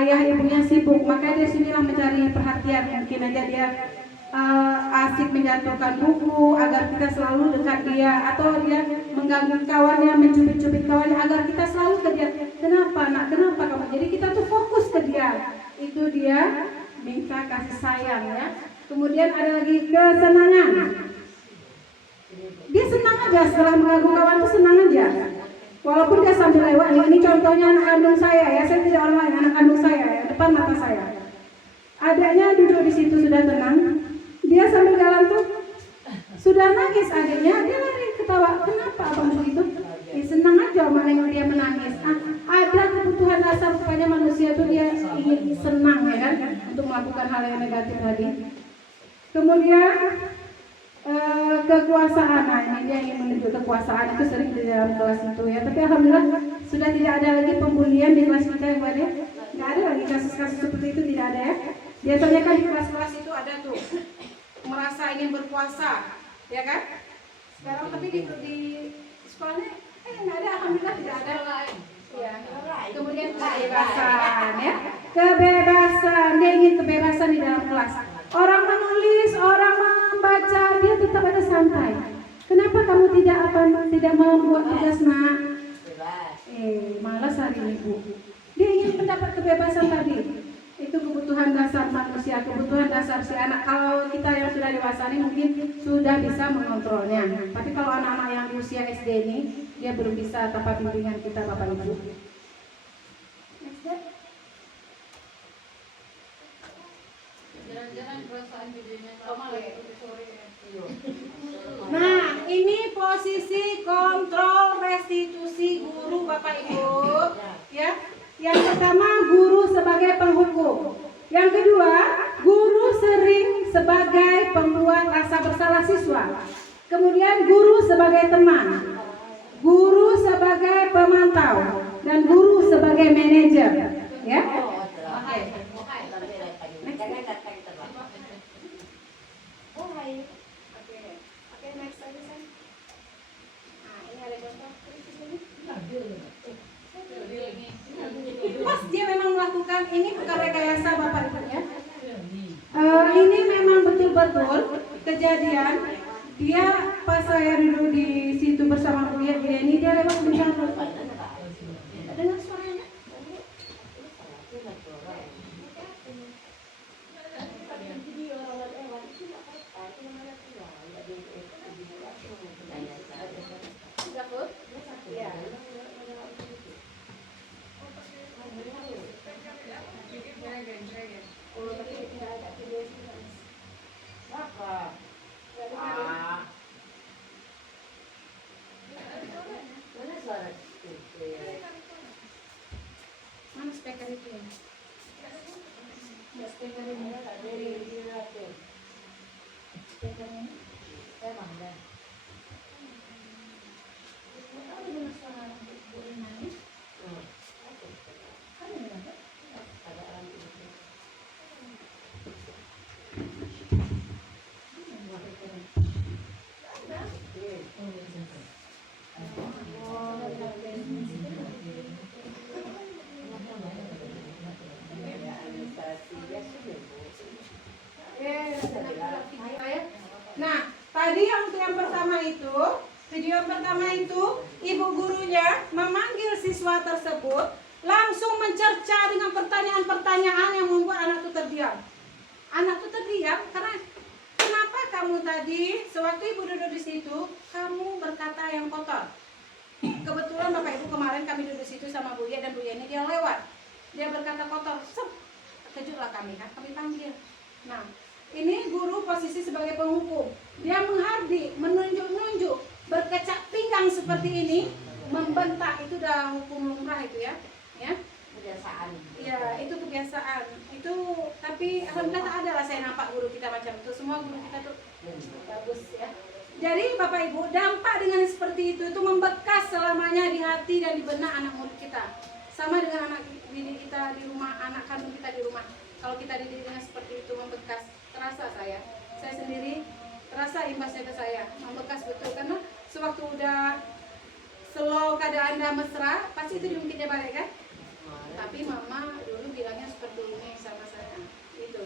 ayah ibunya sibuk, maka dia sinilah mencari perhatian. Mungkin aja dia asik menjatuhkan buku agar kita selalu dekat dia, atau dia mengganggu kawannya, mencubit-cubit kawannya agar kita selalu ke dia. Kenapa nak? Kenapa kamu? Jadi itu dia minta kasih sayang ya. Kemudian ada lagi kesenangan. Dia senang aja setelah mengganggu kawan tuh senang aja. Walaupun dia sambil lewat, ini contohnya anak kandung saya ya, saya tidak orang lain, anak kandung saya ya, depan mata saya. Adiknya duduk di situ sudah tenang, dia sambil jalan tuh sudah nangis adiknya, dia lari ketawa. Kenapa abang begitu? Senang aja menengok dia menangis. Ada kebutuhan dasar kepada manusia tuh dia ingin senang ya kan, untuk melakukan hal yang negatif tadi. Kemudian kekuasaan, nah ini dia ingin menuju kekuasaan, itu sering di dalam kelas itu ya. Tapi alhamdulillah sudah tidak ada lagi pembulian di kelas kita ya Bu Ade. Nggak ada lagi kasus-kasus seperti itu, tidak ada ya. Biasanya kan di kelas-kelas itu ada tuh merasa ingin berkuasa, ya kan? Sekarang tapi di sekolahnya nggak ada, alhamdulillah tidak ada. Ya. Kemudian kebebasan ya, kebebasan, dia ingin kebebasan di dalam kelas. Orang menulis, orang membaca, dia tetap ada santai. Kenapa kamu tidak membuat tugas nak? Malas hari ini Bu. Dia ingin mendapat kebebasan tadi. Itu kebutuhan dasar manusia, kebutuhan dasar si anak. Kalau kita yang sudah dewasa ini mungkin sudah bisa mengontrolnya. Tapi kalau anak-anak yang di usia SD ini, dia belum bisa tanpa bimbingan kita Bapak Ibu. Jalan-jalan perasaan jadinya Nah, ini posisi kontrol restitusi guru Bapak Ibu, ya. Yang pertama, guru sebagai penghukum. Yang kedua, guru sering sebagai pembuat rasa bersalah siswa. Kemudian guru sebagai teman, guru sebagai pemantau, dan guru sebagai manajer, ya. Pas dia memang melakukan ini bukan rekayasa Bapak Ibu ya. Ini memang betul-betul kejadian. Dia pas saya duduk di situ bersama Bu Yeni, dia lewat bencana. Dengar suaranya? Mana speaker itu ya? Speaker ini. Speaker ini. Nah, tadi untuk yang pertama itu, video yang pertama itu, ibu gurunya memanggil siswa tersebut, langsung mencerca dengan pertanyaan-pertanyaan yang membuat anak itu terdiam. Anak itu terdiam karena kenapa kamu tadi sewaktu ibu duduk di situ, kamu berkata yang kotor. Kebetulan Bapak Ibu kemarin kami duduk di situ sama Bu Ye dan Bu Yeni, dia lewat, dia berkata kotor, kejutlah kami kan, kami panggil. Nah, ini guru posisi sebagai penghukum, dia menghardik, menunjuk-nunjuk, berkecak pinggang seperti ini, membentak, itu udah hukum lumrah itu ya, kebiasaan. Ya, itu kebiasaan. Itu tapi alhamdulillah tak ada lah saya nampak guru kita macam itu. Semua guru kita tuh bagus ya. Jadi Bapak Ibu, dampak dengan seperti itu membekas selamanya di hati dan di benak anak murid kita. Sama dengan anak didik kita di rumah, anak kandung kita di rumah. Kalau kita didik dengan seperti itu membekas, terasa saya sendiri terasa imbasnya ke saya, membekas betul karena sewaktu udah slow keadaan dah mesra, pasti itu diungkitnya balik kan? Tapi mama dulu bilangnya seperti ini sama saya, itu.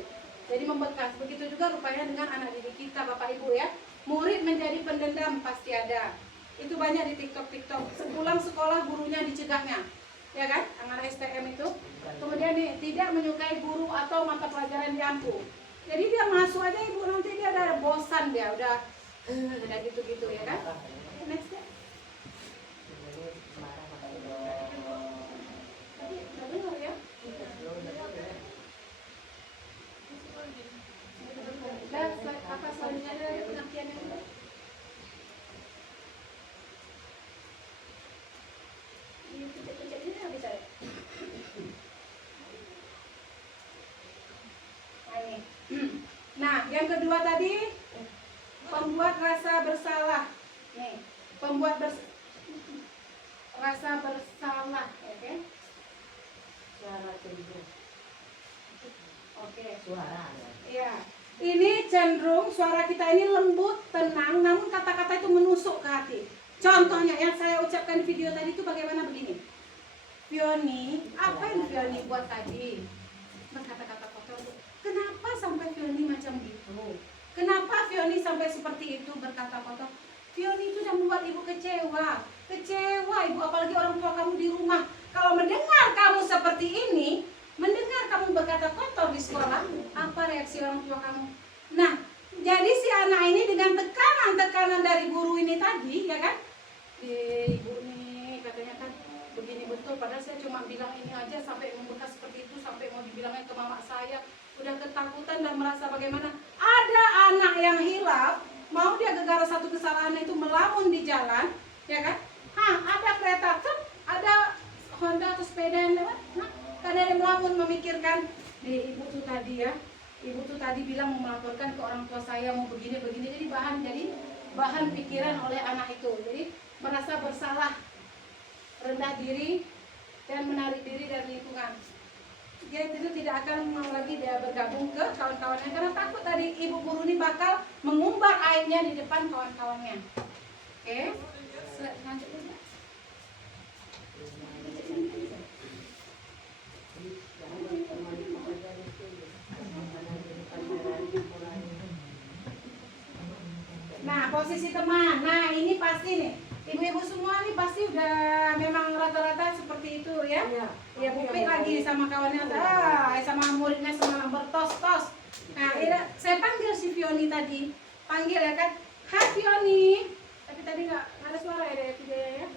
Jadi membekas. Begitu juga rupanya dengan anak didik kita Bapak Ibu ya. Murid menjadi pendendam pasti ada. Itu banyak di TikTok. Sepulang sekolah gurunya dicegahnya, ya kan? Anak STM itu Kemudian nih, tidak menyukai guru atau mata pelajaran di ampu. Jadi dia masuk aja ibu, nanti dia udah bosan dia, udah gitu-gitu ya kan. Next ya. Tadi udah dengar ya. Dan apa selanjutnya ada pengertian yang udah. Pencet-pencet ini nggak bisa ya? Nah, yang kedua tadi pembuat rasa bersalah. Nih, pembuat rasa bersalah, oke? Suara cenderung. Oke. Suara. Ya. Ini cenderung suara kita ini lembut, tenang, namun kata-kata itu menusuk ke hati. Contohnya yang saya ucapkan di video tadi itu bagaimana begini. Fioni, apa yang Fioni buat tadi? Berkata-kata kotor. Kenapa sampai Fioni macam gitu? Kenapa Fioni sampai seperti itu berkata kotor? Fioni itu sudah membuat ibu kecewa. Kecewa ibu, apalagi orang tua kamu di rumah. Kalau mendengar kamu seperti ini, mendengar kamu berkata kotor di sekolah, apa reaksi orang tua kamu? Nah, jadi si anak ini dengan tekanan-tekanan dari guru ini tadi, ya kan? Ibu nih katanya kan begini betul, padahal saya cuma bilang ini aja sampai membekas seperti itu, sampai mau dibilangnya ke mama saya. Udah ketakutan dan merasa bagaimana. Ada anak yang hilaf, mau dia gegara satu kesalahan itu melamun di jalan, ya kan? Ada kereta, ada Honda atau sepeda yang lewat, kadang yang melamun memikirkan, ibu tuh tadi ya, ibu tuh tadi bilang mau melaporkan ke orang tua saya mau begini-begini, jadi bahan pikiran oleh anak itu, jadi merasa bersalah, rendah diri dan menarik diri dari lingkungan. Dia itu tidak akan mau lagi dia bergabung ke kawan-kawannya karena takut tadi ibu guru ini bakal mengumbar aibnya di depan kawan-kawannya. Oke, lanjut dulu. Nah, posisi teman. Nah, ini pasti nih. Ibu-ibu semua nih pasti udah memang rata-rata seperti itu ya. Ya, Pupik lagi sama kawannya, sama muridnya sama bertos-tos. Nah, saya panggil si Fioni tadi. Panggil ya kan. Hai Fioni. Tapi tadi nggak ada suara ya dari video ya.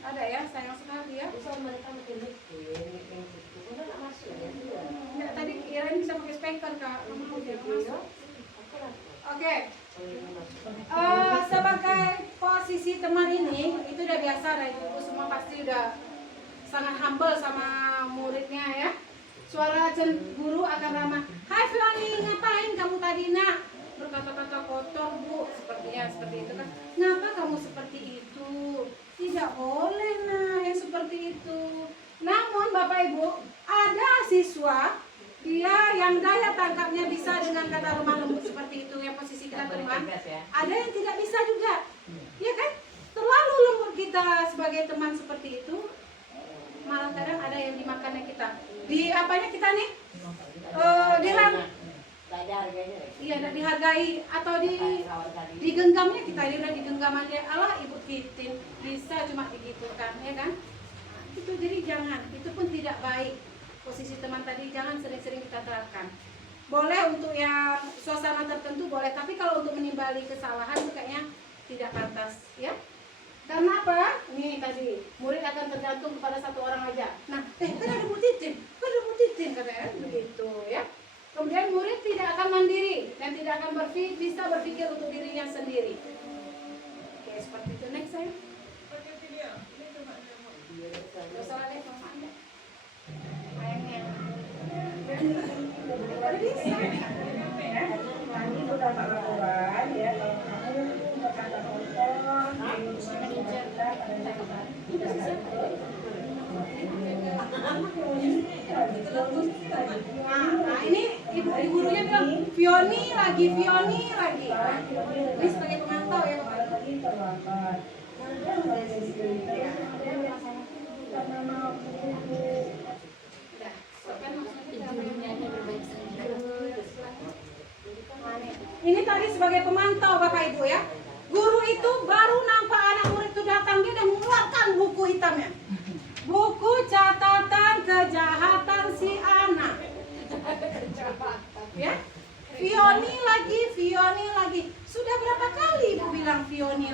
Ada ya, sayang sekali ya. Mereka makin nggak masuk ya. Nggak, tadi kira bisa pakai speaker Kak. Mau dia masuk. Oke. Sebagai posisi teman ini itu udah biasa, ibu semua pasti udah sangat humble sama muridnya ya. Suara guru akan ramah. Hai Fioni, ngapain kamu tadi nak? Berkata-kata kotor bu, sepertinya seperti itu kan. Ngapa kamu seperti itu? Tidak boleh nah yang seperti itu. Namun Bapak Ibu, ada siswa dia yang daya tangkapnya bisa dengan kata lemah lembut seperti itu, yang posisi kita teman. Ada yang tidak bisa juga, ya kan? Terlalu lembut kita sebagai teman seperti itu, malah kadang ada yang dimakannya kita. Di apanya kita nih? Iya, dihargai atau digenggamnya kita. Dia udah digenggaman dia, Allah ibu Titin bisa cuma digitukan, ya kan? Nah, itu jadi jangan, itu pun tidak baik. Posisi teman tadi jangan sering-sering kita terapkan. Boleh untuk yang suasana tertentu boleh, tapi kalau untuk menimbali kesalahan itu kayaknya tidak pantas, ya. Karena apa? Nih tadi murid akan tergantung kepada satu orang aja. Nah, kan ada Bu Titin, katanya begitu, ya. Kemudian murid tidak akan mandiri dan tidak akan bisa berpikir untuk dirinya sendiri. Oke, seperti itu. Next saya. Salah deh sama Anda. Nah, ini ibu gurunya bilang Fioni lagi. Ini sebagai pemantau ya Bapak. Ini tadi sebagai pemantau Bapak Ibu ya. Guru itu baru nampak anak murid itu datang, dia udah mengeluarkan buku hitamnya. Buku catatan kejahatan Ya, Vioni lagi. Sudah berapa kali Ibu bilang Vioni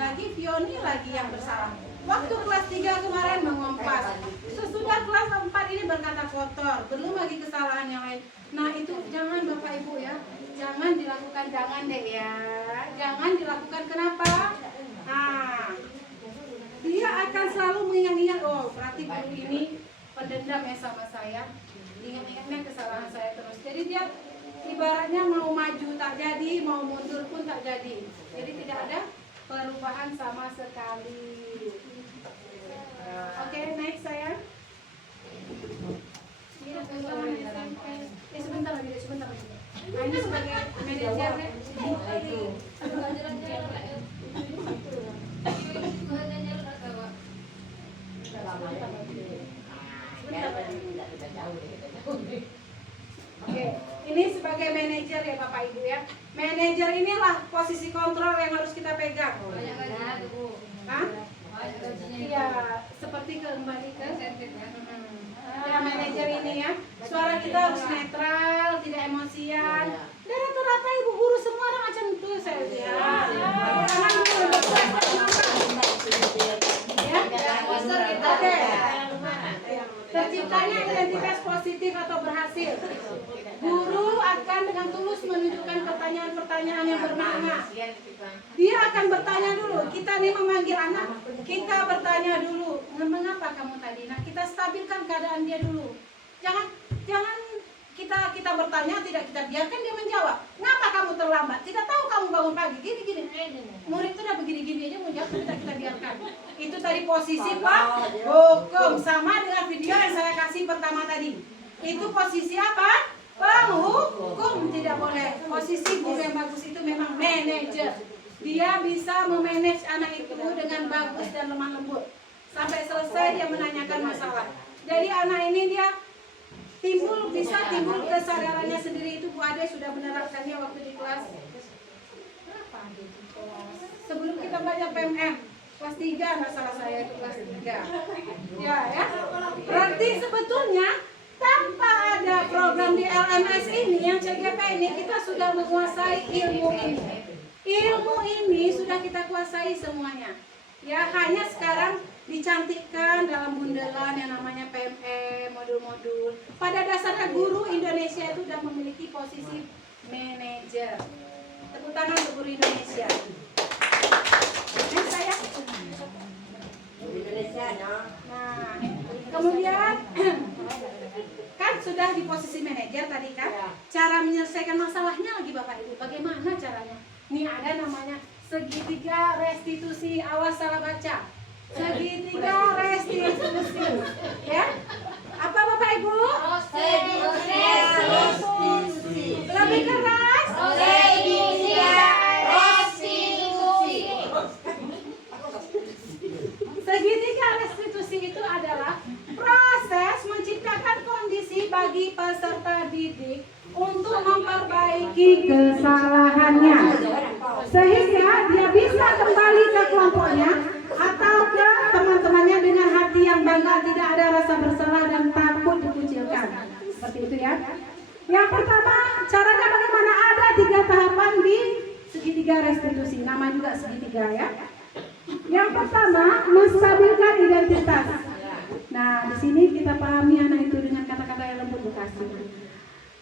lagi yang bersalah. Waktu kelas 3 kemarin mengompas. Sesudah kelas 4 ini berkata kotor, belum lagi kesalahan yang lain. Nah itu jangan Bapak Ibu ya, jangan dilakukan, jangan deh ya. Jangan dilakukan, kenapa? Nah, dia akan selalu mengingat-ingat, oh berarti guru ini pendendam ya sama saya. Ingat-ingatnya kesalahan saya terus. Jadi dia ibaratnya mau maju tak jadi, mau mundur pun tak jadi. Jadi tidak ada perubahan sama sekali. Oke, next sayang. Sebentar lagi. Nah, ini sebagai manajer ya. Oke, ini sebagai manajer ya Bapak Ibu ya. Manajer inilah posisi kontrol yang harus kita pegang. Hah? Iya, seperti kembali ke ya manajer ini ya. Suara kita harus netral, tidak emosian. Dan rata-rata ibu guru semua orang macam itu saya lihat. Ya, oke. Terciptanya identitas positif atau berhasil. Guru akan dengan tulus menunjukkan pertanyaan-pertanyaan yang bermakna. Dia akan bertanya dulu. Kita nih memanggil anak, kita bertanya dulu, mengapa kamu tadi? Nah, kita stabilkan keadaan dia dulu. Jangan kita bertanya, tidak kita biarkan dia menjawab. Ngapa kamu terlambat? Tidak tahu kamu bangun pagi. Gini. Murid itu udah begini-gini aja mau jawab, tidak kita biarkan. Itu tadi posisi Pak hukum, sama dengan video yang saya kasih pertama tadi. Itu posisi apa? Penghukum. Tidak boleh. Posisi guru yang bagus itu memang manajer. Dia bisa memanage anak itu dengan bagus dan lemah lembut sampai selesai dia menanyakan masalah. Jadi anak ini dia bisa timbul kesadarannya sendiri. Itu Bu Ade sudah menerapkannya waktu di kelas berapa? Sebelum kita belajar PMM kelas 3, nggak salah saya itu kelas 3. Ya. Berarti sebetulnya tanpa ada program di LMS ini, yang CGP ini, kita sudah menguasai ilmu ini. Ilmu ini sudah kita kuasai semuanya. Ya, hanya sekarang dicantikkan dalam bundelan yang namanya PMM, modul-modul. Pada dasarnya guru Indonesia itu sudah memiliki posisi manajer. Tepuk tangan untuk guru Indonesia. Saya. Nah, kemudian kan sudah di posisi manajer tadi kan. Cara menyelesaikan masalahnya lagi Bapak Ibu. Bagaimana caranya? Ini ada namanya segitiga restitusi. Awas salah baca. Segitiga restitusi. Ya. Apa Bapak Ibu? Restitusi. Lebih keras. Segitiga restitusi itu adalah proses menciptakan kondisi bagi peserta didik untuk memperbaiki kesalahannya sehingga dia bisa kembali ke kelompoknya atau ke teman-temannya dengan hati yang bangga, tidak ada rasa bersalah dan takut dikucilkan. Seperti itu ya. Yang pertama, caranya bagaimana? Ada 3 tahapan di segitiga restitusi. Nama juga segitiga ya. Yang pertama, menstabilkan identitas. Nah, di sini kita pahami anak itu dengan kata-kata yang lembut berkasih.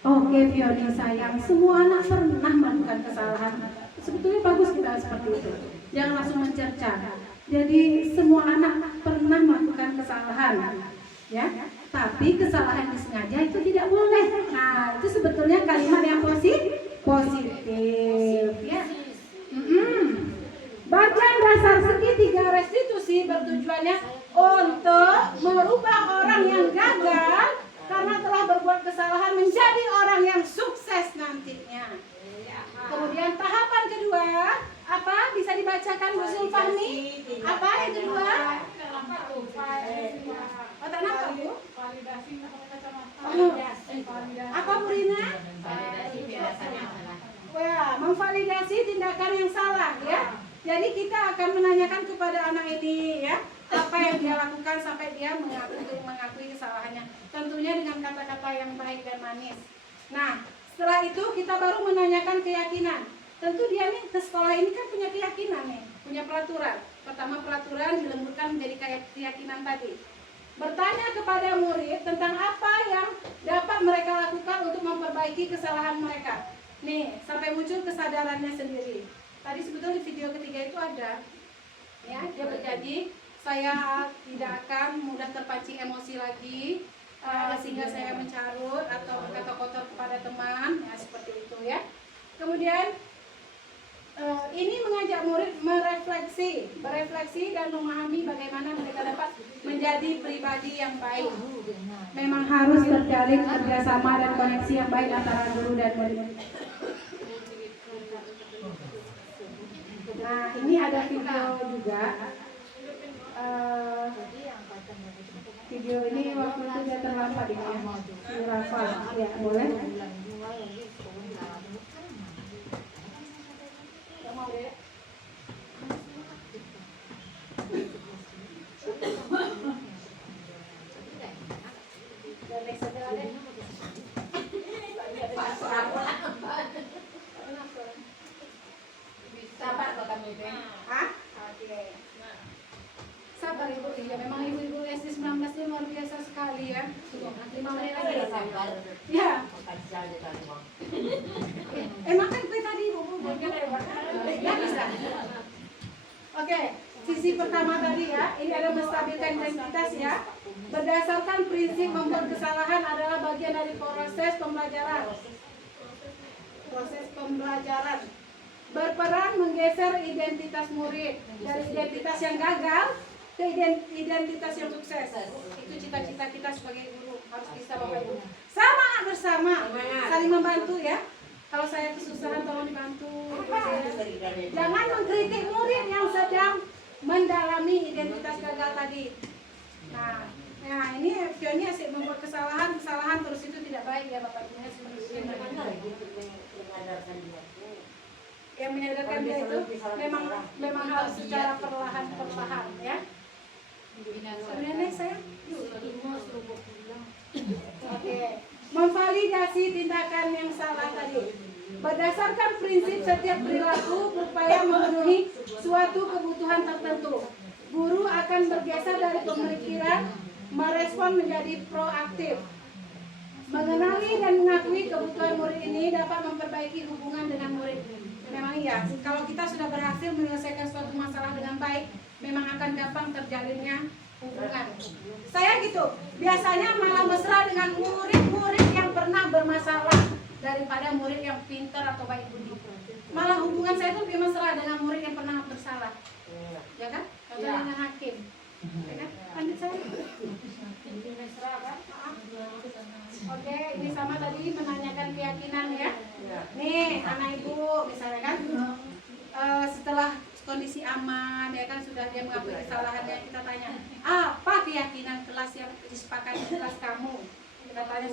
Oke, Vioni sayang, semua anak pernah melakukan kesalahan. Sebetulnya bagus kita seperti itu. Jangan langsung mencerca. Jadi semua anak pernah melakukan kesalahan, ya. Tapi kesalahan disengaja itu tidak boleh. Nah, itu sebetulnya kalimat yang positif, ya. Bagian dasar segitiga restitusi bertujuannya untuk merubah orang yang gagal karena telah berbuat kesalahan menjadi orang yang sukses nantinya. Kemudian tahapan kedua, apa? Bisa dibacakan Bu Zulfahmi? Apa yang kedua? Oh, tak nampak Bu? Apa Bu Rina? Wah, memvalidasi tindakan yang salah ya. Jadi kita akan menanyakan kepada anak ini ya, apa yang dia lakukan sampai dia mengakui kesalahannya. Tentunya dengan kata-kata yang baik dan manis. Nah, Setelah itu kita baru menanyakan keyakinan. Tentu dia nih ke sekolah ini kan punya keyakinan nih, punya peraturan. Pertama peraturan dilembutkan menjadi keyakinan tadi. Bertanya kepada murid tentang apa yang dapat mereka lakukan untuk memperbaiki kesalahan mereka. Nih, sampai muncul kesadarannya sendiri. Tadi sebetulnya di video ketiga itu ada, ya, dia berjanji saya tidak akan mudah terpancing emosi lagi, sehingga saya mencarut atau berkata kotor kepada teman, ya seperti itu ya. Kemudian ini mengajak murid berefleksi dan memahami bagaimana mereka dapat menjadi pribadi yang baik. Memang harus terjalin kerjasama dan koneksi yang baik antara guru dan murid. Nah, ini ada video juga. Video ini waktu itu dia terlambat ya. Rafa, ya boleh. Sabar ibu, ya memang ibu-ibu SD 19 itu luar biasa sekali ya. 5 menit lagi. Ya. Emang kan gue tadi ibu ya bisa. Oke, sisi pertama tadi ya, ini ada menstabilkan identitas ya. Berdasarkan prinsip membuat kesalahan adalah bagian dari proses pembelajaran. Proses pembelajaran berperan menggeser identitas murid dari identitas yang gagal ke identitas yang sukses. Itu cita-cita kita sebagai guru, harus bisa Bapak Ibu. Semangat bersama, saling membantu ya. Kalau saya kesusahan tolong dibantu. Jangan mengkritik murid yang sedang mendalami identitas gagal tadi. Nah ini videonya asik membuat kesalahan terus itu tidak baik ya Bapak Ibu. Yang menyadarkan dia itu memang harus secara perlahan ya. Sebenarnya saya oke. Memvalidasi tindakan yang salah tadi. Berdasarkan prinsip setiap perilaku berupaya memenuhi suatu kebutuhan tertentu. Guru akan bergeser dari pemikiran merespon menjadi proaktif. Mengenali dan mengakui kebutuhan murid ini dapat memperbaiki hubungan dengan murid. Memang iya, kalau kita sudah berhasil menyelesaikan suatu masalah dengan baik, memang akan gampang terjalinnya hubungan. Saya gitu, biasanya malah mesra dengan murid-murid yang pernah bermasalah daripada murid yang pintar atau baik budi. Malah hubungan saya itu lebih mesra dengan murid yang pernah bersalah. Ya kan? Contohnya dengan hakim. Ya kan? Lanjut saya. Mesra kan? Oke, ini sama tadi menanyakan keyakinan ya. Nih, anak ibu misalnya kan, setelah kondisi aman, ya kan sudah dia mengakui kesalahannya, kita tanya, apa keyakinan kelas yang disepakati kelas kamu? Kita tanya,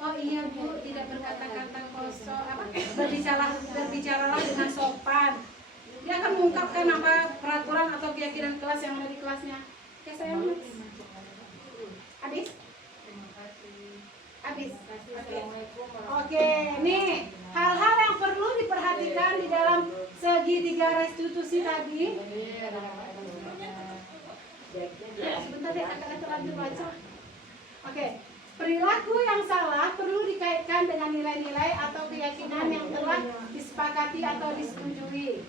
oh iya bu, tidak berkata-kata kosong, berbicaralah dengan sopan. Dia akan mengungkapkan apa peraturan atau keyakinan kelas yang ada di kelasnya. Oke, saya habis. Oke, nih hal-hal yang perlu diperhatikan di dalam segitiga restitusi tadi. Sebentar ya, akan terlanjur baca. Oke, perilaku yang salah perlu dikaitkan dengan nilai-nilai atau keyakinan yang telah disepakati atau disetujui.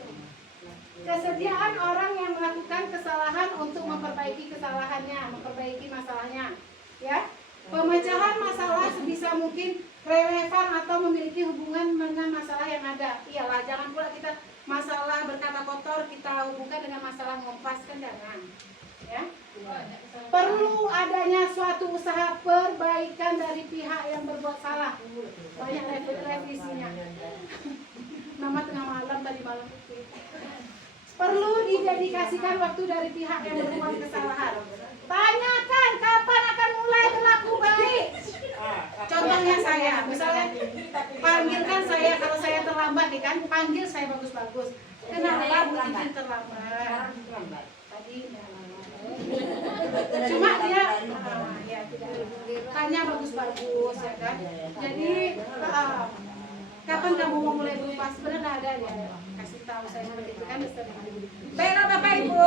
Kesediaan orang yang melakukan kesalahan untuk memperbaiki kesalahannya, memperbaiki masalahnya, ya. Pemecahan masalah sebisa mungkin relevan atau memiliki hubungan dengan masalah yang ada. Iyalah, jangan pula kita masalah berkata kotor kita hubungkan dengan masalah ngompas, kan jangan. Ya. Perlu adanya suatu usaha perbaikan dari pihak yang berbuat salah. Banyak revisinya. Nama tengah malam tadi malam itu. Perlu didedikasikan waktu dari pihak yang berbuat kesalahan. Tanyakan kapan akan mulai berlaku baik. Contohnya saya, misalnya panggilkan saya kalau saya terlambat nih kan, panggil saya bagus-bagus. Kenapa Bu Titin terlambat? Tadi cuma dia ya tidak tanya bagus-bagus ya kan. Jadi Kapan kamu mau mulai berubah? Sebenarnya ada ya. Kasih tahu saya seperti itu kan. Baiklah Bapak Ibu.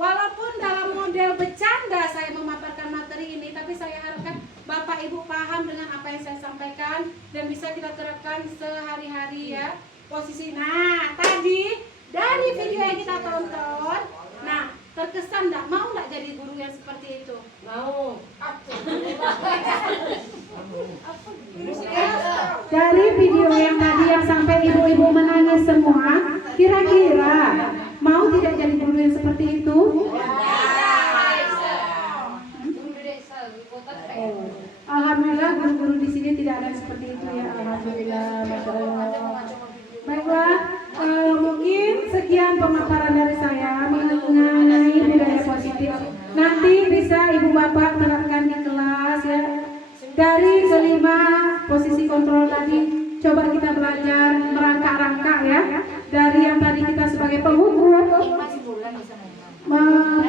Walaupun dalam model bercanda saya memaparkan materi ini, tapi saya harapkan Bapak Ibu paham dengan apa yang saya sampaikan dan bisa kita terapkan sehari-hari ya. Posisi. Nah, tadi dari video yang kita tonton, nah terkesan enggak mau enggak jadi guru yang seperti itu? Mau. Dari video yang tadi yang sampai ibu-ibu menangis semua, kira-kira mau tidak jadi guru yang seperti itu? Alhamdulillah guru-guru di sini tidak ada yang seperti itu ya. Alhamdulillah, masya Allah. Baiklah, mungkin sekian pemaparan dari saya mengenai budaya positif. Nanti bisa ibu bapak terapkan di kelas ya. Dari kelima posisi kontrol tadi, coba kita belajar merangkak-rangkak ya. Dari yang tadi kita sebagai penghukum,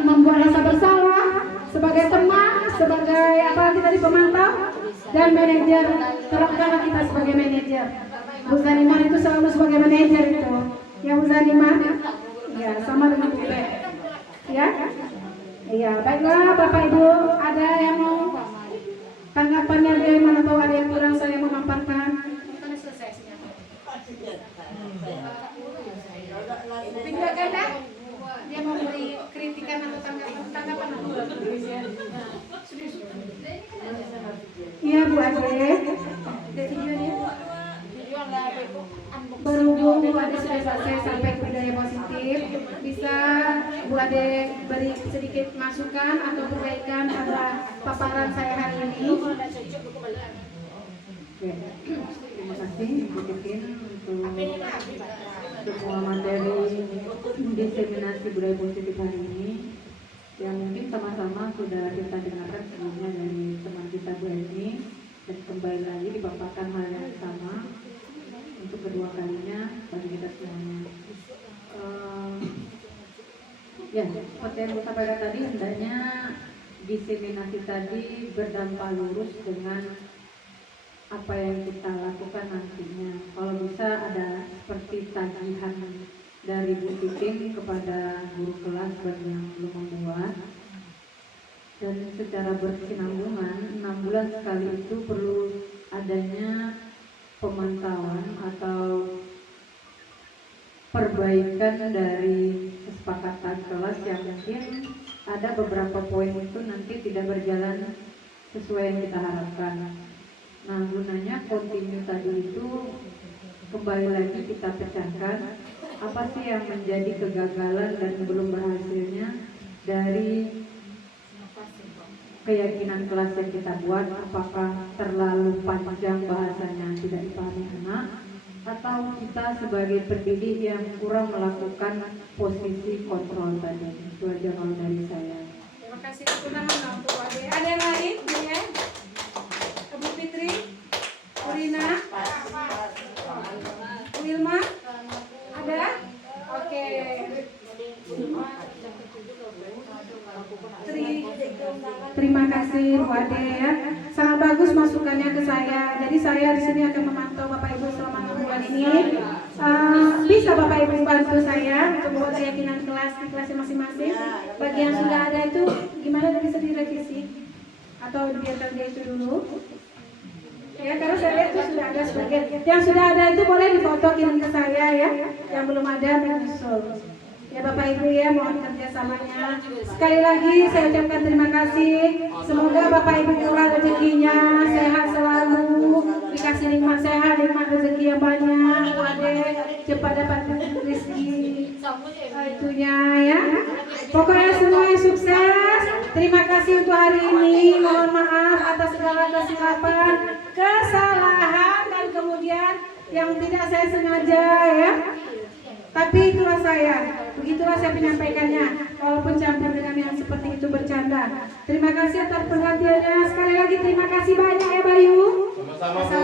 membuat rasa bersalah, sebagai teman, sebagai apa kita di pemantau, dan manajer. Terapkanlah kita sebagai manajer. Bu Zanimah itu selalu sebagai manajer itu. Ya Bu Zanimah, ya sama dengan Bu Be. Ya, iya. Baiklah Bapak Ibu, ada yang mau tanggapannya dari mana atau ada yang kurang saya memaparkan? Video ganda, dia mau beri kritikan atau tanggapan apa? Iya Bu Ade, ada videonya. Berhubung Bu Ade sudah selesai sampai ke budaya positif, bisa Bu Ade beri sedikit masukan atau perbaikan pada paparan saya hari ini. Terima kasih Bu Titin untuk semua materi diseminasi budaya positif hari ini yang mungkin sama-sama sudah kita dengarkan sebelumnya dari teman kita Bu Eni, dan kembali lagi dipaparkan hal yang sama untuk kedua kalinya bagi kita semuanya. Ya, seperti yang saya sampaikan tadi, hendaknya diseminasi tadi berdampak lurus dengan apa yang kita lakukan nantinya. Kalau bisa ada seperti tagihan dari Bu Titin kepada guru kelas bagi yang belum membuat, dan secara berkesinambungan 6 bulan sekali itu perlu adanya pemantauan atau perbaikan dari kesepakatan kelas yang mungkin ada beberapa poin itu nanti tidak berjalan sesuai yang kita harapkan. Nah, gunanya kontinu tadi itu kembali lagi kita pecahkan apa sih yang menjadi kegagalan dan belum berhasilnya dari keyakinan kelas yang kita buat. Apakah terlalu panjang bahasanya tidak dipahami anak, atau kita sebagai pendidik yang kurang melakukan posisi kontrol tadi. Itu aja kalau dari saya. Terima kasih kebenaran untuk Ade. Ada yang lain ya? Bu Fitri, Urina, Wilma, ada? Oke. Terima kasih Bu Ade ya. Sangat bagus masukannya ke saya. Jadi saya di sini akan memantau Bapak Ibu selama 6 bulan ini. Bisa Bapak Ibu bantu saya untuk membuat keyakinan kelas di kelasnya masing-masing. Bagi yang sudah ada itu gimana, bisa direvisi atau dibiarkan dia itu dulu? Ya, karena saya lihat itu sudah ada sebagian. Yang sudah ada itu boleh difoto kirim ke saya ya. Yang belum ada menyusul. Ya Bapak Ibu ya, mohon kerjasamanya. Sekali lagi saya ucapkan terima kasih. Semoga Bapak Ibu murah rezekinya, sehat selalu, dikasih nikmat sehat, nikmat rezeki yang banyak. Ade cepat dapat rezeki itunya ya. Pokoknya semuanya sukses. Terima kasih untuk hari ini. Mohon maaf atas segala kesilapan, kesalahan, dan kemudian yang tidak saya sengaja ya. Tapi itulah saya, begitulah saya menyampaikannya, walaupun campur dengan yang seperti itu bercanda. Terima kasih atas perhatiannya. Sekali lagi terima kasih banyak ya Bayu. Sama-sama.